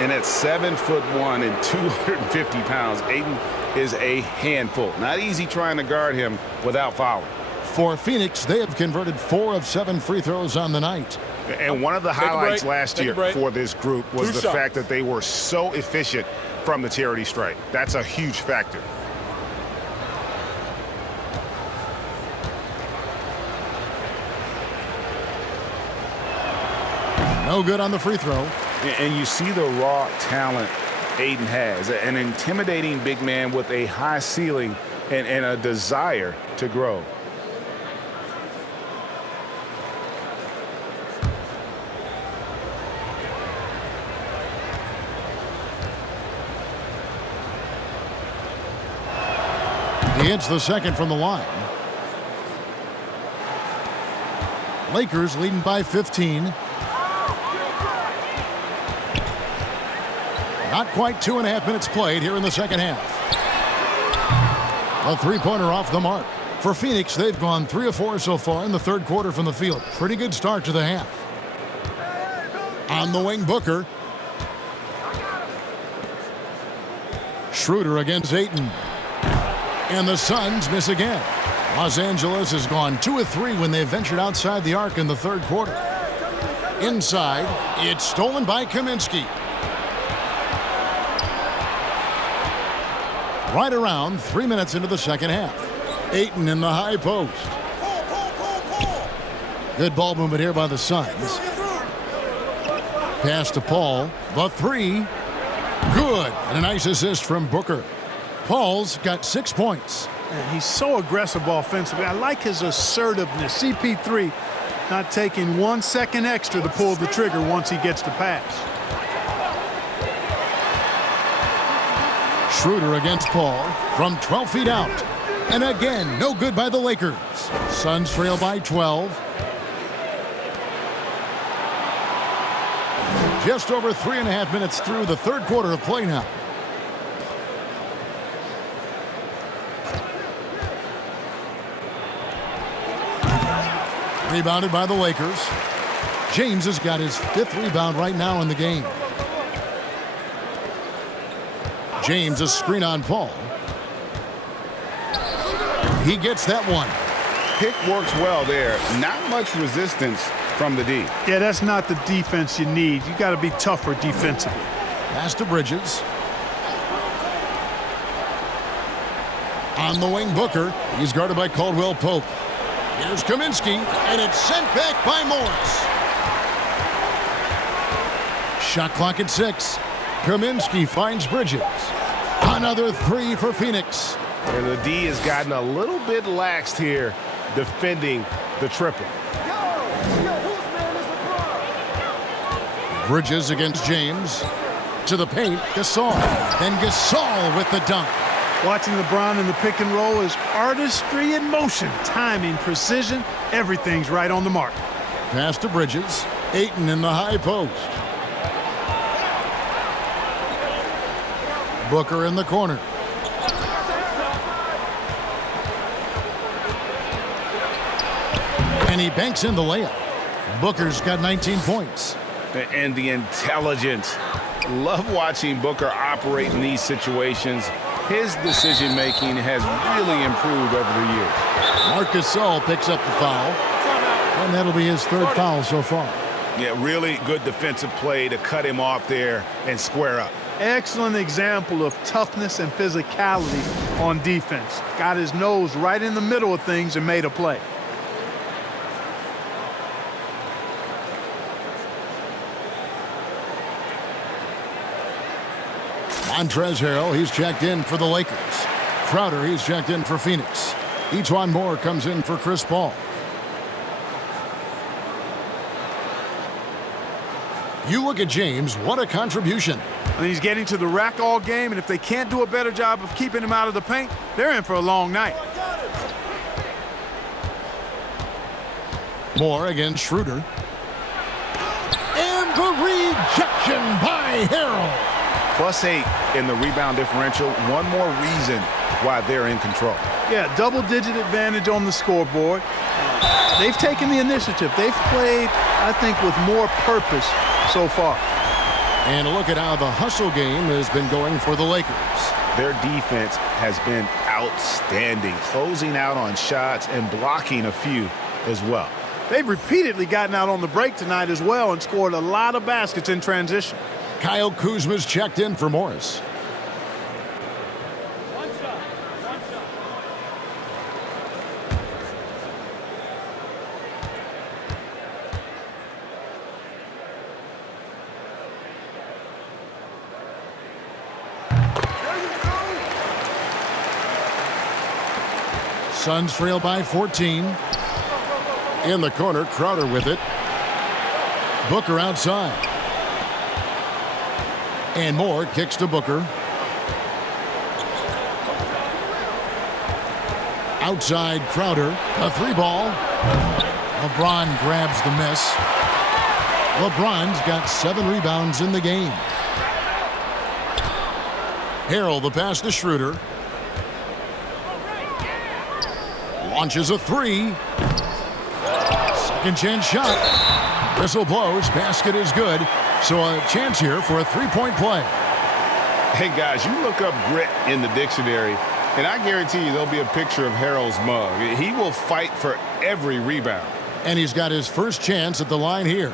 And at 7'1" and 250 pounds, Ayton is a handful. Not easy trying to guard him without fouling. For Phoenix, they have converted 4 of 7 free throws on the night. And one of the highlights last year for this group was the fact that they were so efficient from the charity stripe. That's a huge factor. No good on the free throw. And you see the raw talent Ayton has. An intimidating big man with a high ceiling and a desire to grow. He hits the second from the line. Lakers leading by 15. Not quite 2.5 minutes played here in the second half. A 3-pointer off the mark. For Phoenix, they've gone 3 of 4 so far in the third quarter from the field. Pretty good start to the half. On the wing, Booker. Schroeder against Ayton. And the Suns miss again. Los Angeles has gone 2 of 3 when they ventured outside the arc in the third quarter. Inside, it's stolen by Kaminsky. Right around 3 minutes into the second half. Ayton in the high post. Good ball movement here by the Suns. Pass to Paul. The three. Good. And a nice assist from Booker. Paul's got 6 points. And he's so aggressive offensively. I like his assertiveness. CP3 not taking 1 second extra to pull the trigger once he gets the pass. Schroeder against Paul from 12 feet out. And again, no good by the Lakers. Suns trail by 12. Just over 3.5 minutes through the third quarter of play now. Rebounded by the Lakers. James has got his 5th rebound right now in the game. James a screen on Paul. He gets that one. Pick works well there. Not much resistance from the D. Yeah, that's not the defense you need. You got to be tougher defensively. Pass to Bridges. On the wing, Booker. He's guarded by Caldwell Pope. Here's Kaminsky, and it's sent back by Morris. Shot clock at 6. Kaminsky finds Bridges. Another 3 for Phoenix. And the D has gotten a little bit laxed here defending the triple. Bridges against James. To the paint, Gasol. Then Gasol with the dunk. Watching LeBron in the pick and roll is artistry in motion. Timing, precision, everything's right on the mark. Pass to Bridges. Ayton in the high post. Booker in the corner. And he banks in the layup. Booker's got 19 points. And the intelligence. Love watching Booker operate in these situations. His decision-making has really improved over the years. Marcus Gasol picks up the foul. And that'll be his 3rd foul so far. Yeah, really good defensive play to cut him off there and square up. Excellent example of toughness and physicality on defense. Got his nose right in the middle of things and made a play. Montrezl Harrell, he's checked in for the Lakers. Crowder, he's checked in for Phoenix. Ejuan Moore comes in for Chris Paul. You look at James, what a contribution. And he's getting to the rack all game, and if they can't do a better job of keeping him out of the paint, they're in for a long night. Moore against Schroeder. And the rejection by Harrell. +8 in the rebound differential. One more reason why they're in control. Yeah, double-digit advantage on the scoreboard. They've taken the initiative. They've played, I think, with more purpose so far. And look at how the hustle game has been going for the Lakers. Their defense has been outstanding, closing out on shots and blocking a few as well. They've repeatedly gotten out on the break tonight as well and scored a lot of baskets in transition. Kyle Kuzma's checked in for Morris. Suns trail by 14. In the corner, Crowder with it. Booker outside. And Moore kicks to Booker. Outside Crowder. A 3-ball. LeBron grabs the miss. LeBron's got 7 rebounds in the game. Harrell the pass to Schroeder. Launches a 3. Second chance shot. Whistle blows. Basket is good. So a chance here for a 3-point play. Hey, guys, you look up grit in the dictionary, And I guarantee you there'll be a picture of Harrell's mug. He will fight for every rebound. And he's got his first chance at the line here.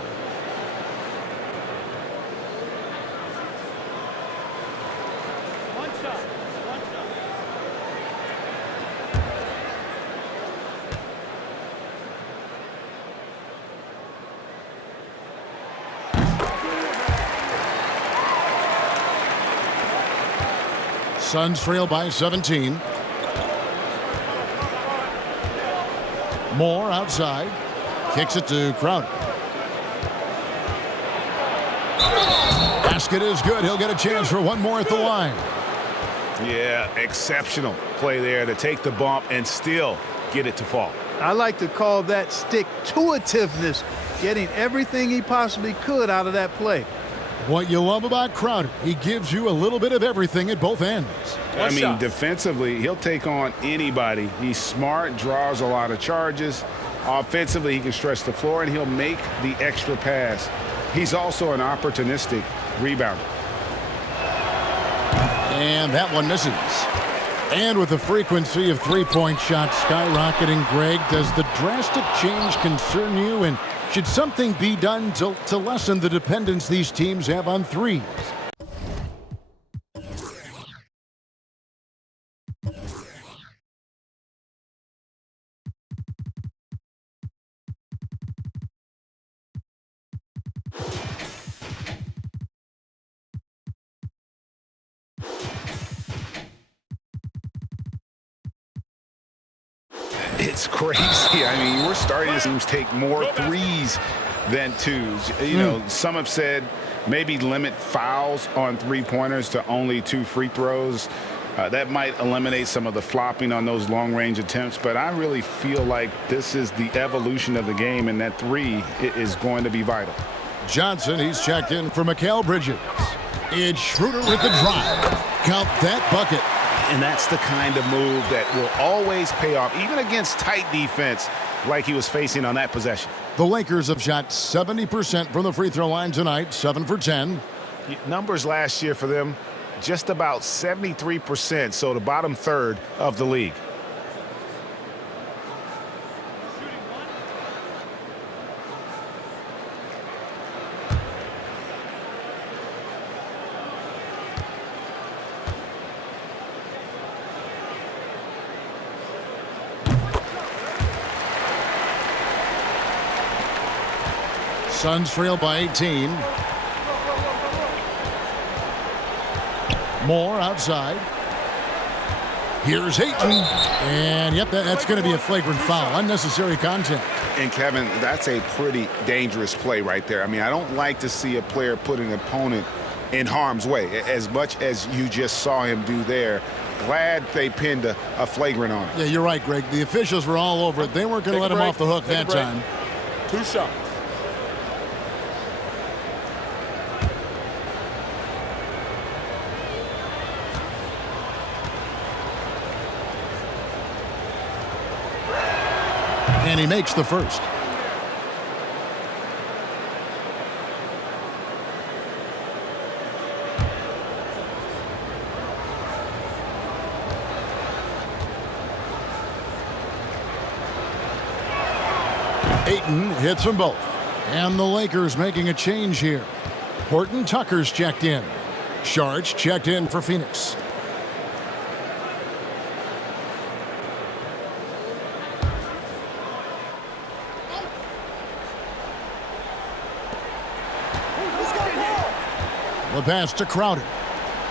Suns trail by 17. Moore outside. Kicks it to Crowder. Basket is good. He'll get a chance for one more at the line. Yeah, exceptional play there to take the bump and still get it to fall. I like to call that stick-to-itiveness, getting everything he possibly could out of that play. What you love about Crowder, he gives you a little bit of everything at both ends. I mean, defensively, he'll take on anybody. He's smart, draws a lot of charges. Offensively, he can stretch the floor, and he'll make the extra pass. He's also an opportunistic rebounder. And that one misses. And with the frequency of three-point shots skyrocketing, Greg, does the drastic change concern you? And should something be done to lessen the dependence these teams have on threes? It's crazy. I mean, we're starting to see teams take more threes than twos. You know, some have said maybe limit fouls on three-pointers to only 2 free throws. That might eliminate some of the flopping on those long-range attempts, but I really feel like this is the evolution of the game, and that three is going to be vital. Johnson, he's checked in for Mikal Bridges. It's Schroeder with the drive. Count that bucket. And that's the kind of move that will always pay off, even against tight defense like he was facing on that possession. The Lakers have shot 70% from the free throw line tonight, 7 for 10. Numbers last year for them, just about 73%, so the bottom third of the league. Suns trail by 18. Moore outside. Here's Ayton. And, yep, that's going to be a flagrant foul. Unnecessary contact. And, Kevin, that's a pretty dangerous play right there. I mean, I don't like to see a player put an opponent in harm's way, as much as you just saw him do there. Glad they pinned a flagrant on him. Yeah, you're right, Greg. The officials were all over it. They weren't going to let him off the hook that time. 2 shots. And he makes the first. Ayton hits them both. And the Lakers making a change here. Horton Tucker's checked in. Sharch checked in for Phoenix. The pass to Crowder.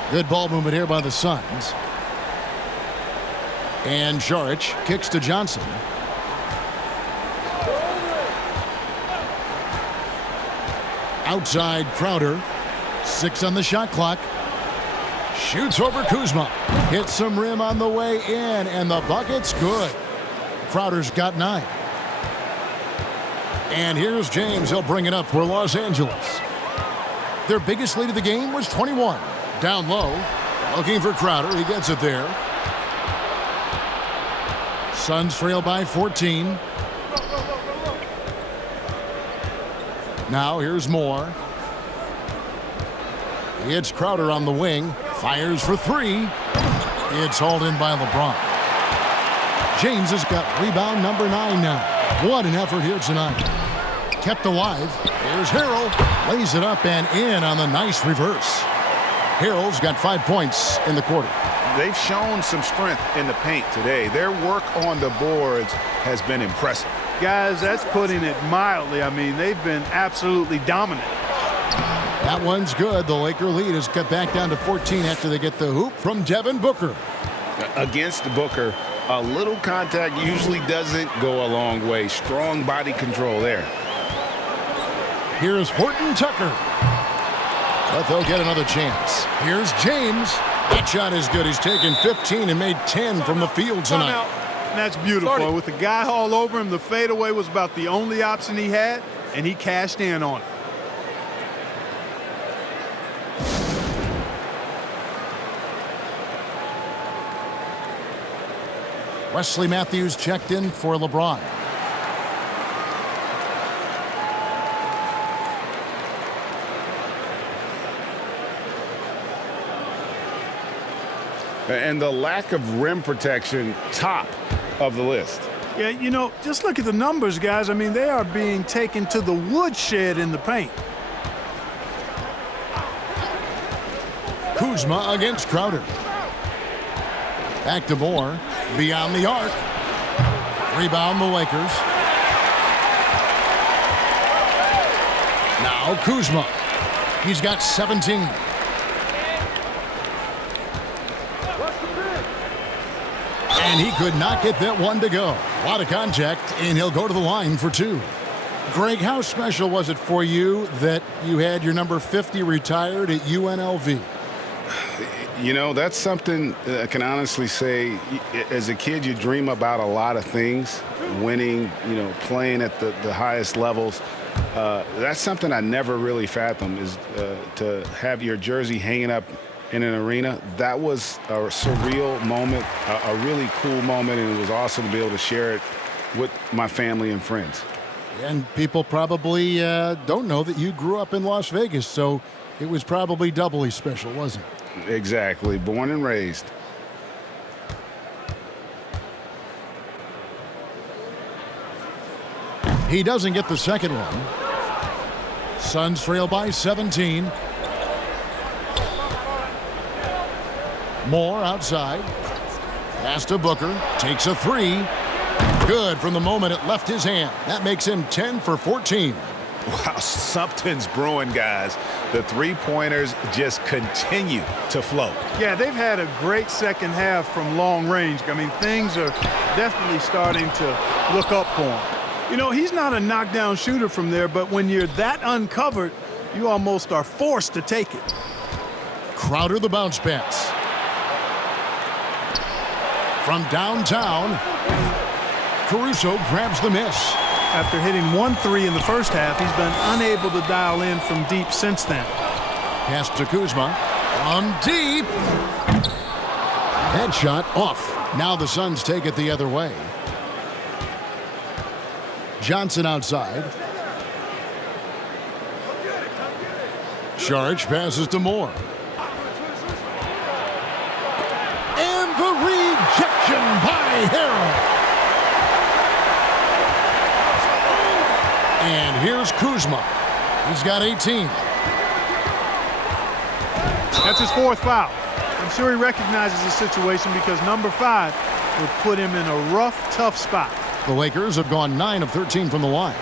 Good ball movement here by the Suns. And Sharch kicks to Johnson. Outside Crowder. 6 on the shot clock. Shoots over Kuzma. Hits some rim on the way in, and the bucket's good. Crowder's got 9. And here's James. He'll bring it up for Los Angeles. Their biggest lead of the game was 21. Down low. Looking for Crowder. He gets it there. Suns trail by 14. Now here's Moore. It's Crowder on the wing. Fires for 3. It's hauled in by LeBron. James has got rebound number 9 now. What an effort here tonight. Kept alive. Here's Harrell. Lays it up and in on the nice reverse. Harrell's got 5 points in the quarter. They've shown some strength in the paint today. Their work on the boards has been impressive. Guys, that's putting it mildly. I mean, they've been absolutely dominant. That one's good. The Laker lead is cut back down to 14 after they get the hoop from Devin Booker. Against Booker, a little contact usually doesn't go a long way. Strong body control there. Here's Horton Tucker. But they'll get another chance. Here's James. That shot is good. He's taken 15 and made 10 from the field tonight. And that's beautiful. With the guy all over him, the fadeaway was about the only option he had, and he cashed in on it. Wesley Matthews checked in for LeBron. And the lack of rim protection, top of the list. Yeah, you know, just look at the numbers, guys. I mean, they are being taken to the woodshed in the paint. Kuzma against Crowder. Back to Moore. Beyond the arc. Rebound the Lakers. Now Kuzma. He's got 17. And he could not get that one to go. A lot of contact, and he'll go to the line for 2. Greg, how special was it for you that you had your number 50 retired at UNLV? You know, that's something I can honestly say. As a kid, you dream about a lot of things, winning, you know, playing at the highest levels. That's something I never really fathomed, is to have your jersey hanging up in an arena. That was a surreal moment, a really cool moment, and it was awesome to be able to share it with my family and friends. And people probably don't know that you grew up in Las Vegas, so it was probably doubly special, wasn't it? Exactly. Born and raised. He doesn't get the second one. Suns trail by 17. Moore outside. Pass to Booker. Takes a 3. Good from the moment it left his hand. That makes him 10 for 14. Wow, something's brewing, guys. The three-pointers just continue to flow. Yeah, they've had a great second half from long range. I mean, things are definitely starting to look up for him. You know, he's not a knockdown shooter from there, but when you're that uncovered, you almost are forced to take it. Crowder the bounce pass. From downtown, Caruso grabs the miss. After hitting 1-3 in the first half, he's been unable to dial in from deep since then. Pass to Kuzma. From deep. That shot off. Now the Suns take it the other way. Johnson outside. Saric passes to Moore. And the rejection by Harrell. And here's Kuzma. He's got 18. That's his 4th foul. I'm sure he recognizes the situation because number 5 would put him in a rough, tough spot. The Lakers have gone 9 of 13 from the line.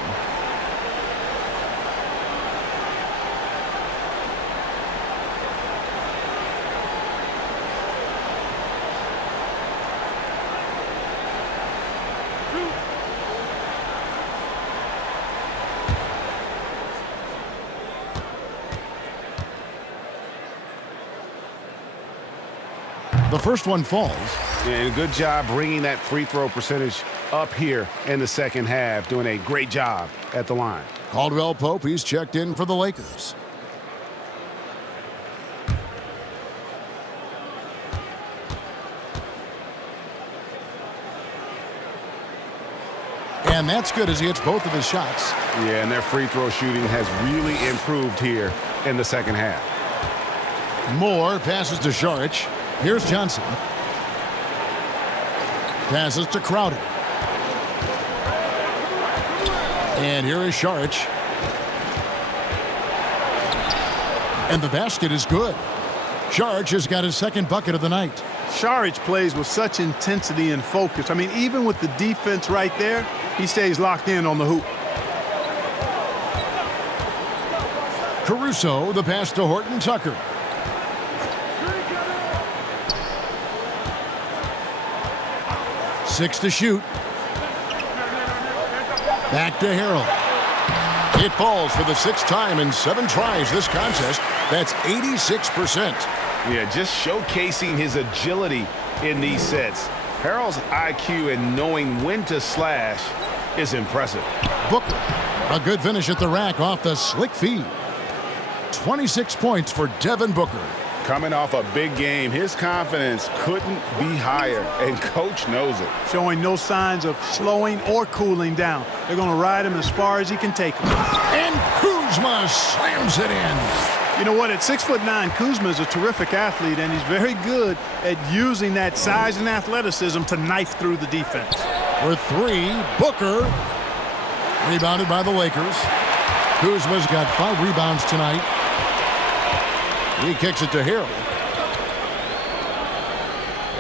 The first one falls. And good job bringing that free throw percentage up here in the second half. Doing a great job at the line. Caldwell Pope, he's checked in for the Lakers. And that's good as he hits both of his shots. Yeah, and their free throw shooting has really improved here in the second half. Moore passes to Saric. Here's Johnson. Passes to Crowder. And here is Saric. And the basket is good. Saric has got his second bucket of the night. Saric plays with such intensity and focus. I mean, even with the defense right there, he stays locked in on the hoop. Caruso, the pass to Horton Tucker. Six to shoot. Back to Harrell. It falls for the sixth time in 7 tries this contest. That's 86%. Yeah, just showcasing his agility in these sets. Harrell's IQ and knowing when to slash is impressive. Booker, a good finish at the rack off the slick feed. 26 points for Devin Booker. Coming off a big game, his confidence couldn't be higher, and coach knows it. Showing no signs of slowing or cooling down. They're going to ride him as far as he can take him. And Kuzma slams it in. You know what? At 6'9", Kuzma is a terrific athlete, and he's very good at using that size and athleticism to knife through the defense. For 3, Booker. Rebounded by the Lakers. Kuzma's got 5 rebounds tonight. He kicks it to Harrell.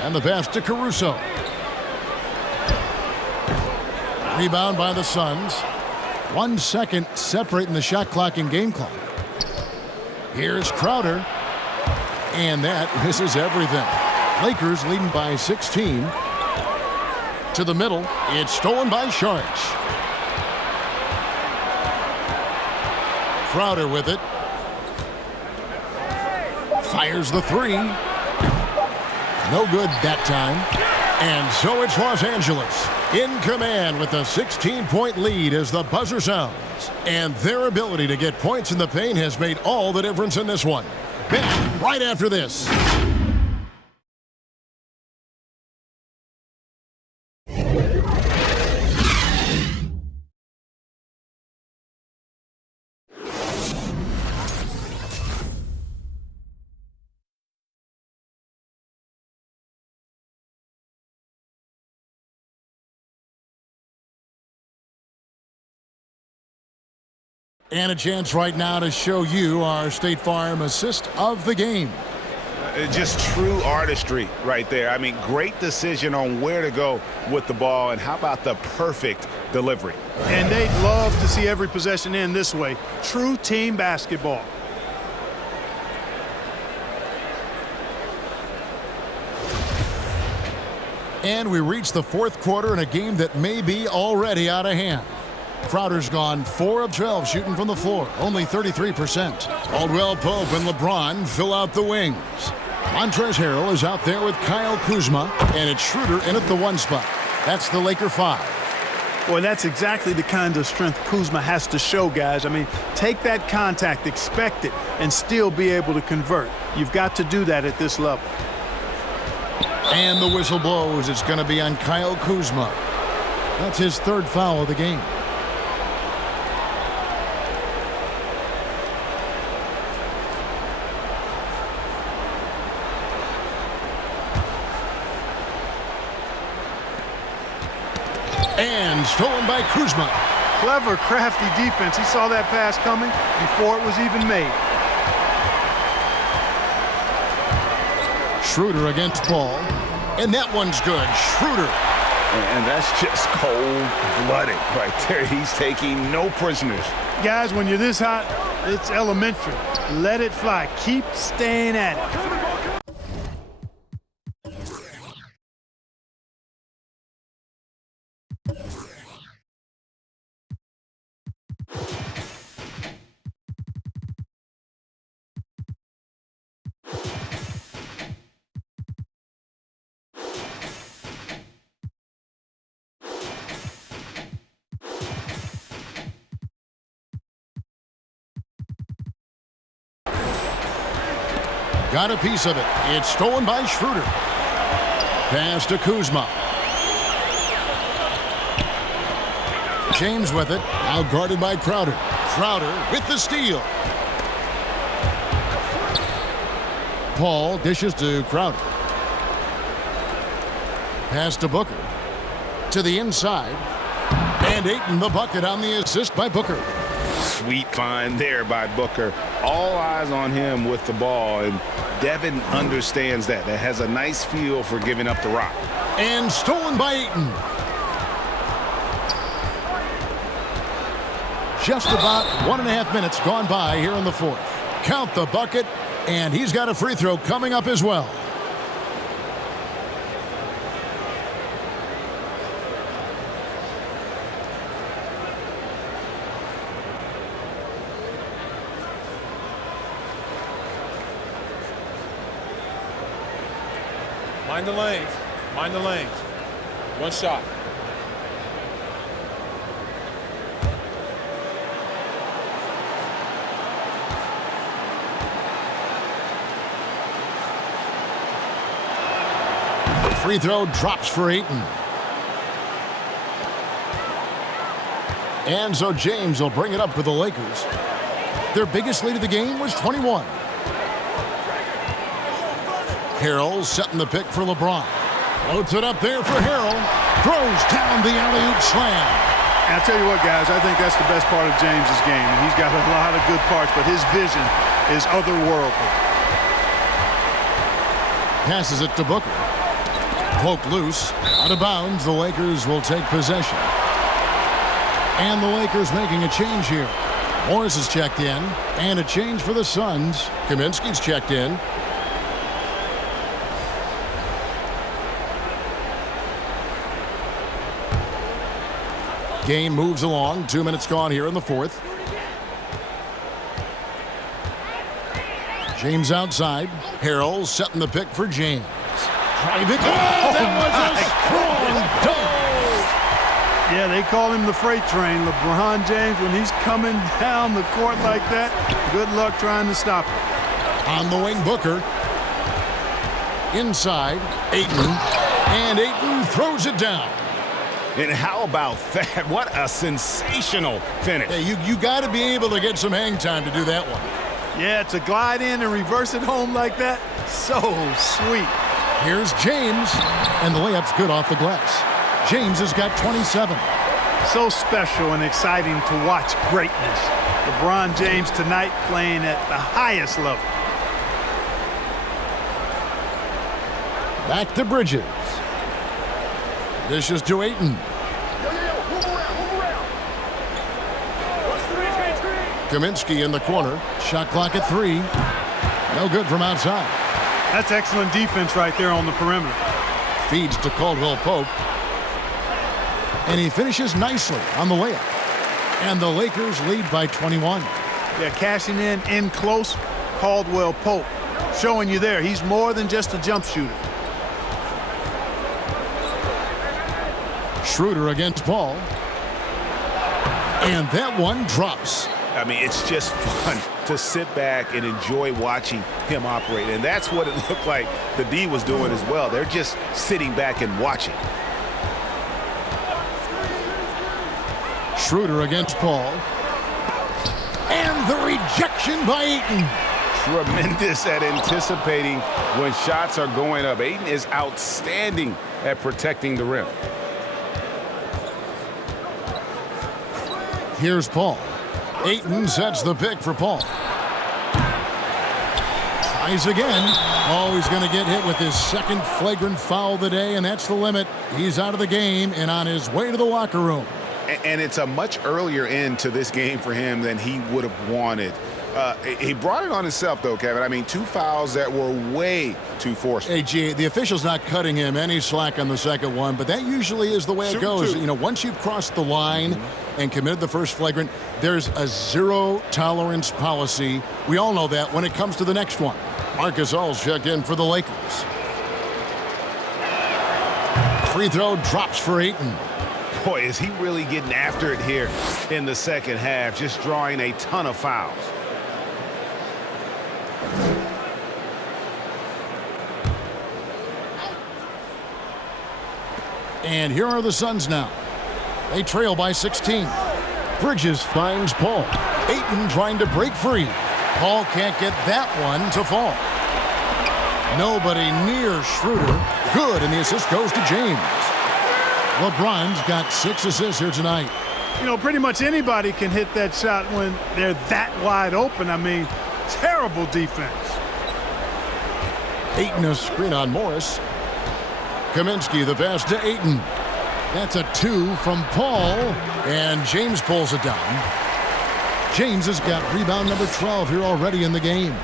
And the pass to Caruso. Rebound by the Suns. 1 second separating the shot clock and game clock. Here's Crowder. And that misses everything. Lakers leading by 16. To the middle. It's stolen by Saric. Crowder with it. Fires the 3. No good that time. And so it's Los Angeles in command with a 16-point lead as the buzzer sounds. And their ability to get points in the paint has made all the difference in this one. Back right after this. And a chance right now to show you our State Farm assist of the game. Just true artistry right there. I mean, great decision on where to go with the ball, and how about the perfect delivery? And they'd love to see every possession end this way. True team basketball. And we reach the 4th quarter in a game that may be already out of hand. Crowder's gone 4 of 12 shooting from the floor, only 33%. Caldwell Pope and LeBron fill out the wings. Montrezl Harrell is out there with Kyle Kuzma, and it's Schroeder in at the 1 spot. That's the Laker 5. Boy, that's exactly the kind of strength Kuzma has to show, guys. I mean, take that contact, expect it, and still be able to convert. You've got to do that at this level. And the whistle blows. It's going to be on Kyle Kuzma. That's his 3rd foul of the game. And stolen by Kuzma. Clever, crafty defense. He saw that pass coming before it was even made. Schroeder against Paul. And that one's good. Schroeder. And that's just cold-blooded right there. He's taking no prisoners. Guys, when you're this hot, it's elementary. Let it fly. Keep staying at it. Got a piece of it. It's stolen by Schroeder. Pass to Kuzma. James with it. Now guarded by Crowder. Crowder with the steal. Paul dishes to Crowder. Pass to Booker. to the inside. And Ayton the bucket on the assist by Booker. Sweet find there by Booker. All eyes on him with the ball, and Devin understands that. That has a nice feel for giving up the rock. And stolen by Ayton. Just about 1.5 minutes gone by here in the fourth. Count the bucket, and he's got a free throw coming up as well. Mind the lanes. Mind the lanes. One shot. The free throw drops for Ayton. And so James will bring it up for the Lakers. Their biggest lead of the game was 21. Harrell setting the pick for LeBron. Floats it up there for Harrell. Throws down the alley-oop slam. And I'll tell you what, guys, I think that's the best part of James's game. He's got a lot of good parts, but his vision is otherworldly. Passes it to Booker. Poked loose. Out of bounds, the Lakers will take possession. And the Lakers making a change here. Morris is checked in. And a change for the Suns. Kaminsky's checked in. Game moves along. 2 minutes gone here in the fourth. James outside. Harrell setting the pick for James. Driving. Oh, that was a strong dunk. Yeah, they call him the freight train. LeBron James, when he's coming down the court like that, good luck trying to stop him. On the wing, Booker. Inside, Ayton. And Ayton throws it down. And how about that? What a sensational finish. Hey, you got to be able to get some hang time to do that one. Yeah, to glide in and reverse it home like that, so sweet. Here's James, and the layup's good off the glass. James has got 27. So special and exciting to watch greatness. LeBron James tonight playing at the highest level. Back to Bridges. This is to Ayton. Kaminsky in the corner. Shot clock at 3. No good from outside. That's excellent defense right there on the perimeter. Feeds to Caldwell Pope. And he finishes nicely on the layup. And the Lakers lead by 21. Yeah, cashing in close. Caldwell Pope showing you there. He's more than just a jump shooter. Schroeder against Paul. And that one drops. I mean, it's just fun to sit back and enjoy watching him operate. And that's what it looked like the D was doing as well. They're just sitting back and watching. Schroeder against Paul. And the rejection by Ayton. Tremendous at anticipating when shots are going up. Ayton is outstanding at protecting the rim. Here's Paul. Ayton sets the pick for Paul. Tries again. Oh, he's going to get hit with his second flagrant foul of the day, and that's the limit. He's out of the game and on his way to the locker room. And it's a much earlier end to this game for him than he would have wanted. He brought it on himself, though, Kevin. I mean, 2 fouls that were way too forceful. Hey, G, the official's not cutting him any slack on the second one, but that usually is the way it goes. You know, once you've crossed the line and committed the first flagrant, there's a zero-tolerance policy. We all know that when it comes to the next one. Marc Gasol's checked in for the Lakers. Free throw drops for Ayton. Boy, is he really getting after it here in the second half, just drawing a ton of fouls. And here are the Suns now. They trail by 16. Bridges finds Paul. Ayton trying to break free. Paul can't get that one to fall. Nobody near Schroeder. Good, and the assist goes to James. LeBron's got 6 assists here tonight. You know, pretty much anybody can hit that shot when they're that wide open. I mean, terrible defense. Ayton a screen on Morris. Kaminsky the pass to Ayton. That's a 2 from Paul, and James pulls it down. James has got rebound number 12 here already in the game.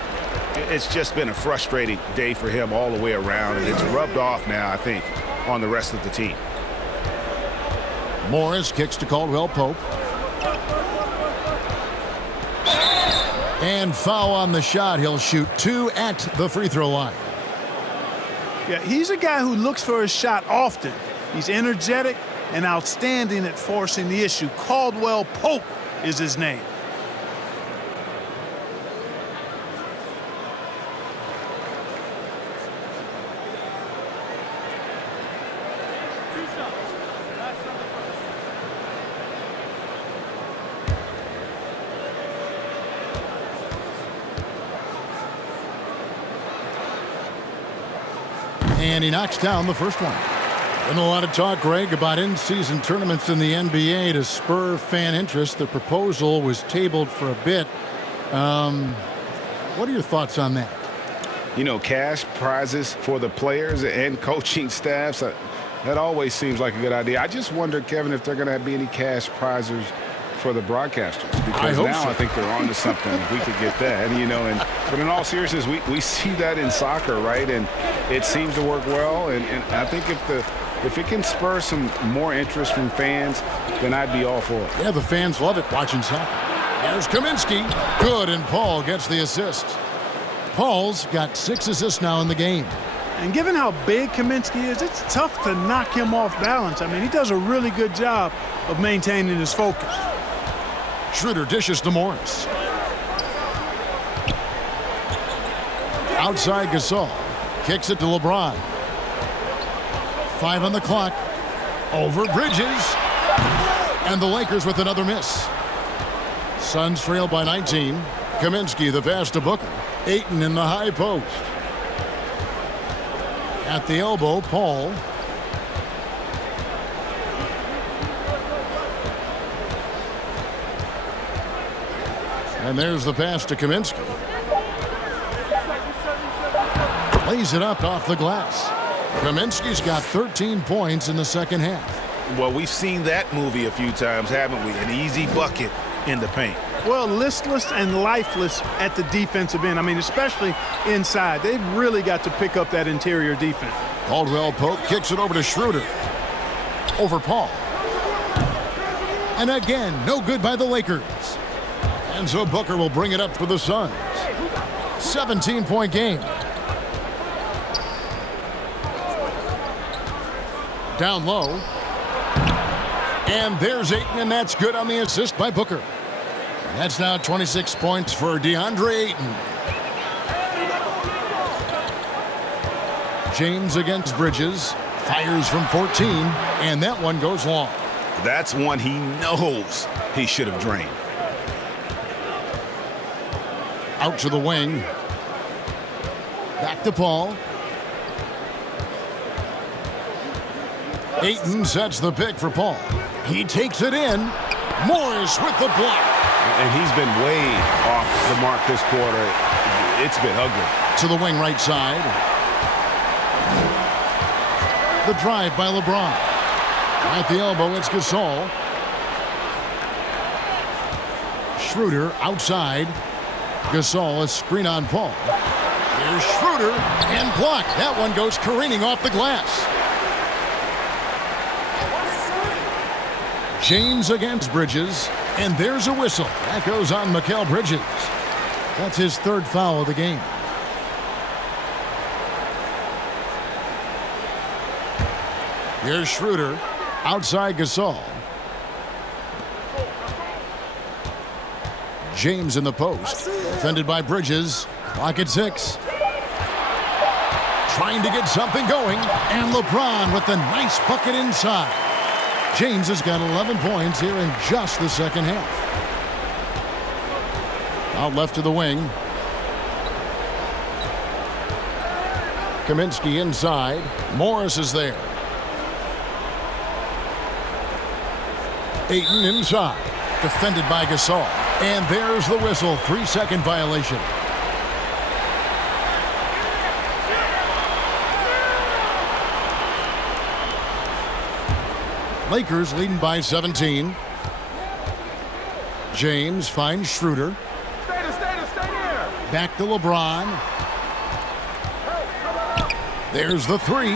It's just been a frustrating day for him all the way around, and it's rubbed off now, I think, on the rest of the team. Morris kicks to Caldwell Pope. And foul on the shot. He'll shoot 2 at the free throw line. Yeah, he's a guy who looks for his shot often. He's energetic and outstanding at forcing the issue. Caldwell Pope is his name. And he knocks down the first one. Been a lot of talk, Greg, about in-season tournaments in the NBA to spur fan interest. The proposal was tabled for a bit. What are your thoughts on that? You know, cash prizes for the players and coaching staffs, that always seems like a good idea. I just wonder, Kevin, if they're going to be any cash prizes for the broadcasters, because now I think they're on to something. If we could get that, you know. But in all seriousness, we see that in soccer, right? And it seems to work well. And I think if it can spur some more interest from fans, then I'd be all for it. Yeah, the fans love it watching soccer. Here's Kaminsky. Good, and Paul gets the assist. Paul's got 6 assists now in the game. And given how big Kaminsky is, it's tough to knock him off balance. I mean, he does a really good job of maintaining his focus. Schroeder dishes to Morris. Outside Gasol. Kicks it to LeBron. 5 on the clock. Over Bridges. And the Lakers with another miss. Suns trail by 19. Kaminsky the pass to Booker. Ayton in the high post. At the elbow, Paul. And there's the pass to Kaminsky. Lays it up off the glass. Kaminsky's got 13 points in the second half. Well, we've seen that movie a few times, haven't we? An easy bucket in the paint. Well, listless and lifeless at the defensive end. I mean, especially inside. They've really got to pick up that interior defense. Caldwell Pope kicks it over to Schroeder. Over Paul. And again, no good by the Lakers. And so Booker will bring it up for the Suns. 17-point game. Down low. And there's Ayton, and that's good on the assist by Booker. And that's now 26 points for DeAndre Ayton. James against Bridges. Fires from 14, and that one goes long. That's one he knows he should have drained. Out to the wing. Back to Paul. Ayton sets the pick for Paul. He takes it in. Morris with the block. And he's been way off the mark this quarter. It's been ugly. To the wing right side. The drive by LeBron. At the elbow, it's Gasol. Schroeder outside. Gasol, a screen on Paul. Here's Schroeder, and blocked. That one goes careening off the glass. James against Bridges, and there's a whistle. That goes on Mikal Bridges. That's his 3rd foul of the game. Here's Schroeder, outside Gasol. James in the post, defended by Bridges. Clock at 6. Trying to get something going, and LeBron with the nice bucket inside. James has got 11 points here in just the second half. Out left to the wing. Kaminsky inside. Morris is there. Ayton inside. Defended by Gasol. And there's the whistle. 3-second violation. Lakers leading by 17. James finds Schroeder. Back to LeBron. There's the three.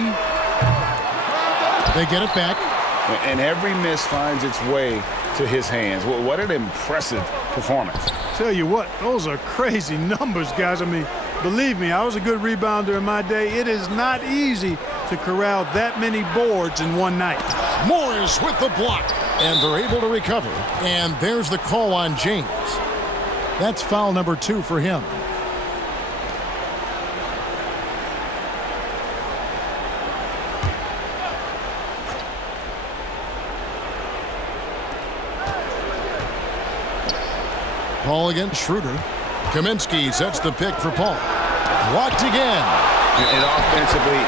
They get it back. And every miss finds its way to his hands. What an impressive performance. Tell you what, those are crazy numbers, guys. I mean, believe me, I was a good rebounder in my day. It is not easy to corral that many boards in one night. Morris with the block. And they're able to recover. And there's the call on James. That's foul number 2 for him. Paul against Schroeder. Kaminsky sets the pick for Paul. Blocked again. And offensively,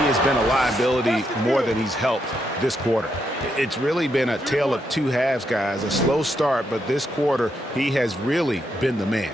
he has been a liability more than he's helped this quarter. It's really been a tale of two halves, guys. A slow start, but this quarter, he has really been the man.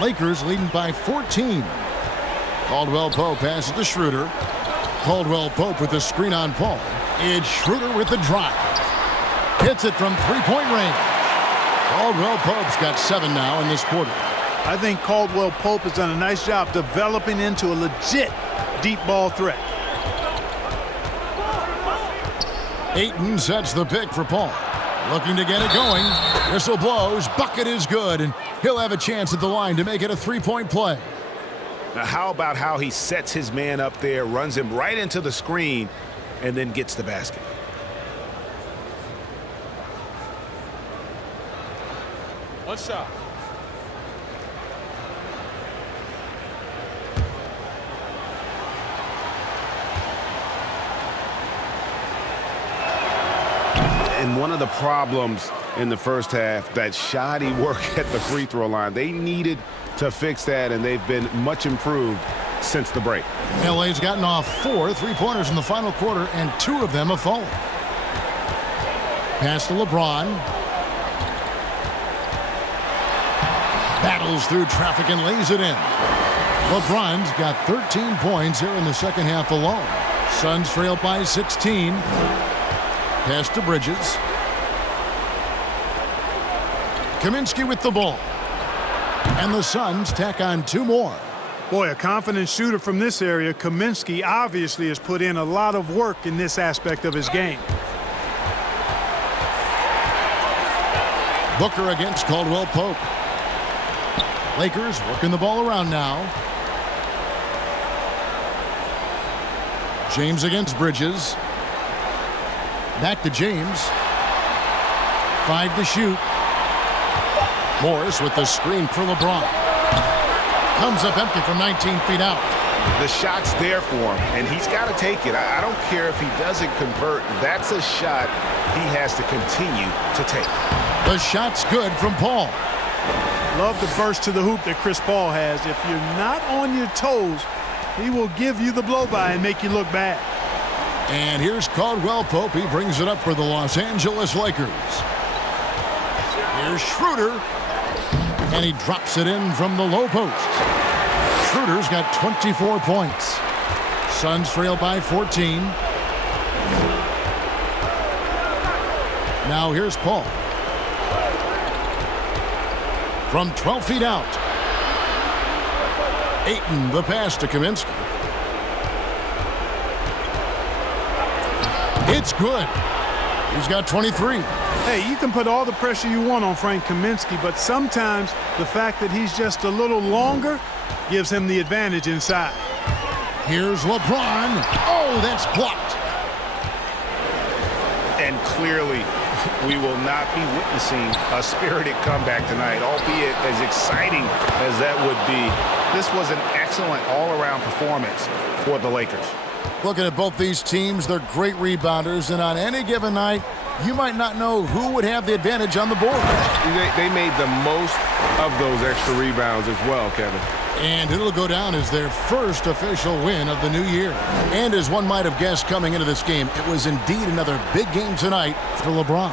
Lakers leading by 14. Caldwell Pope passes to Schroeder. Caldwell Pope with the screen on Paul. It's Schroeder with the drive. Hits it from three-point range. Caldwell Pope's got 7 now in this quarter. I think Caldwell Pope has done a nice job developing into a legit deep ball threat. Ayton sets the pick for Paul. Looking to get it going. Whistle blows. Bucket is good, and he'll have a chance at the line to make it a 3-point play. Now, how about how he sets his man up there, runs him right into the screen, and then gets the basket? One shot. And one of the problems in the first half, that shoddy work at the free throw line. They needed to fix that, and they've been much improved since the break. LA's gotten off 4 3-pointers in the final quarter, and 2 of them have fallen. Pass to LeBron. Battles through traffic and lays it in. LeBron's got 13 points here in the second half alone. Suns trail by 16. Pass to Bridges. Kaminsky with the ball. And the Suns tack on 2 more. Boy, a confident shooter from this area. Kaminsky obviously has put in a lot of work in this aspect of his game. Booker against Caldwell Pope. Lakers working the ball around now. James against Bridges. Back to James. 5 to shoot. Morris with the screen for LeBron. Comes up empty from 19 feet out. The shot's there for him, and he's got to take it. I don't care if he doesn't convert. That's a shot he has to continue to take. The shot's good from Paul. Love the burst to the hoop that Chris Paul has. If you're not on your toes, he will give you the blow-by and make you look bad. And here's Caldwell Pope. He brings it up for the Los Angeles Lakers. Here's Schroeder. And he drops it in from the low post. Schroeder's got 24 points. Suns trail by 14. Now here's Paul. From 12 feet out. Ayton, the pass to Kaminsky. It's good. He's got 23. Hey, you can put all the pressure you want on Frank Kaminsky, but sometimes the fact that he's just a little longer gives him the advantage inside. Here's LeBron. Oh, that's blocked. clearly we will not be witnessing a spirited comeback tonight, albeit as exciting as that would be. This was an excellent all-around performance for the Lakers. Looking at both these teams, they're great rebounders, and on any given night, you might not know who would have the advantage on the board. They made the most of those extra rebounds as well, Kevin. And it'll go down as their first official win of the new year. And as one might have guessed coming into this game, it was indeed another big game tonight for LeBron.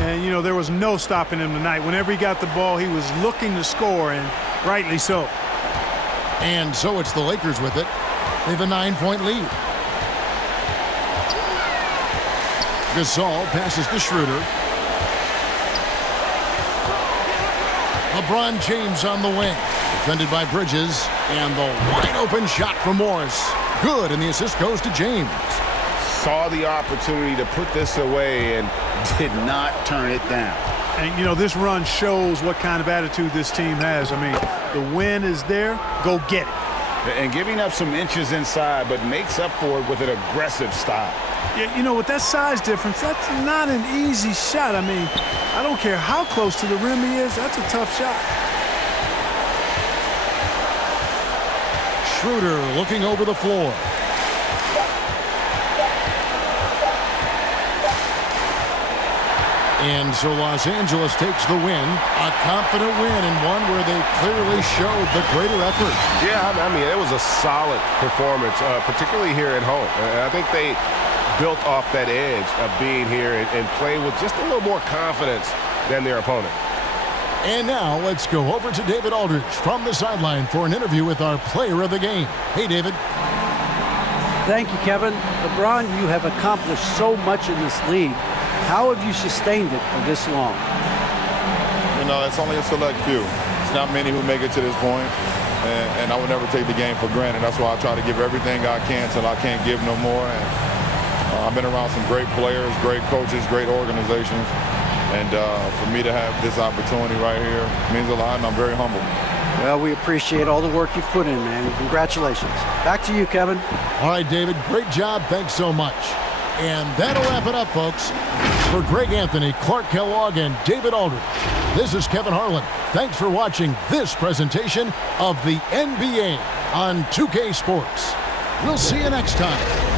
And, you know, there was no stopping him tonight. Whenever he got the ball, he was looking to score, and rightly so. And so it's the Lakers with it. They have a 9-point lead. Gasol passes to Schroeder. LeBron James on the wing. Defended by Bridges. And the wide-open shot from Morris. Good, and the assist goes to James. Saw the opportunity to put this away and did not turn it down. And, you know, this run shows what kind of attitude this team has. I mean, the win is there. Go get it. And giving up some inches inside, but makes up for it with an aggressive style. Yeah, you know, with that size difference, that's not an easy shot. I mean, I don't care how close to the rim he is. That's a tough shot. Schroeder looking over the floor. And so Los Angeles takes the win, a confident win, and one where they clearly showed the greater effort. Yeah, I mean, it was a solid performance, particularly here at home. I think they built off that edge of being here and play with just a little more confidence than their opponent. And now let's go over to David Aldridge from the sideline for an interview with our player of the game. Hey, David. Thank you, Kevin. LeBron, you have accomplished so much in this league. How have you sustained it for this long? You know, it's only a select few. It's not many who make it to this point, and I would never take the game for granted. That's why I try to give everything I can till I can't give no more. And I've been around some great players, great coaches, great organizations, and for me to have this opportunity right here means a lot, and I'm very humble. Well, we appreciate all the work you've put in, man. Congratulations. Back to you, Kevin. All right, David, great job. Thanks so much. And that'll wrap it up, folks. For Greg Anthony, Clark Kellogg, and David Aldridge, this is Kevin Harlan. Thanks for watching this presentation of the NBA on 2K Sports. We'll see you next time.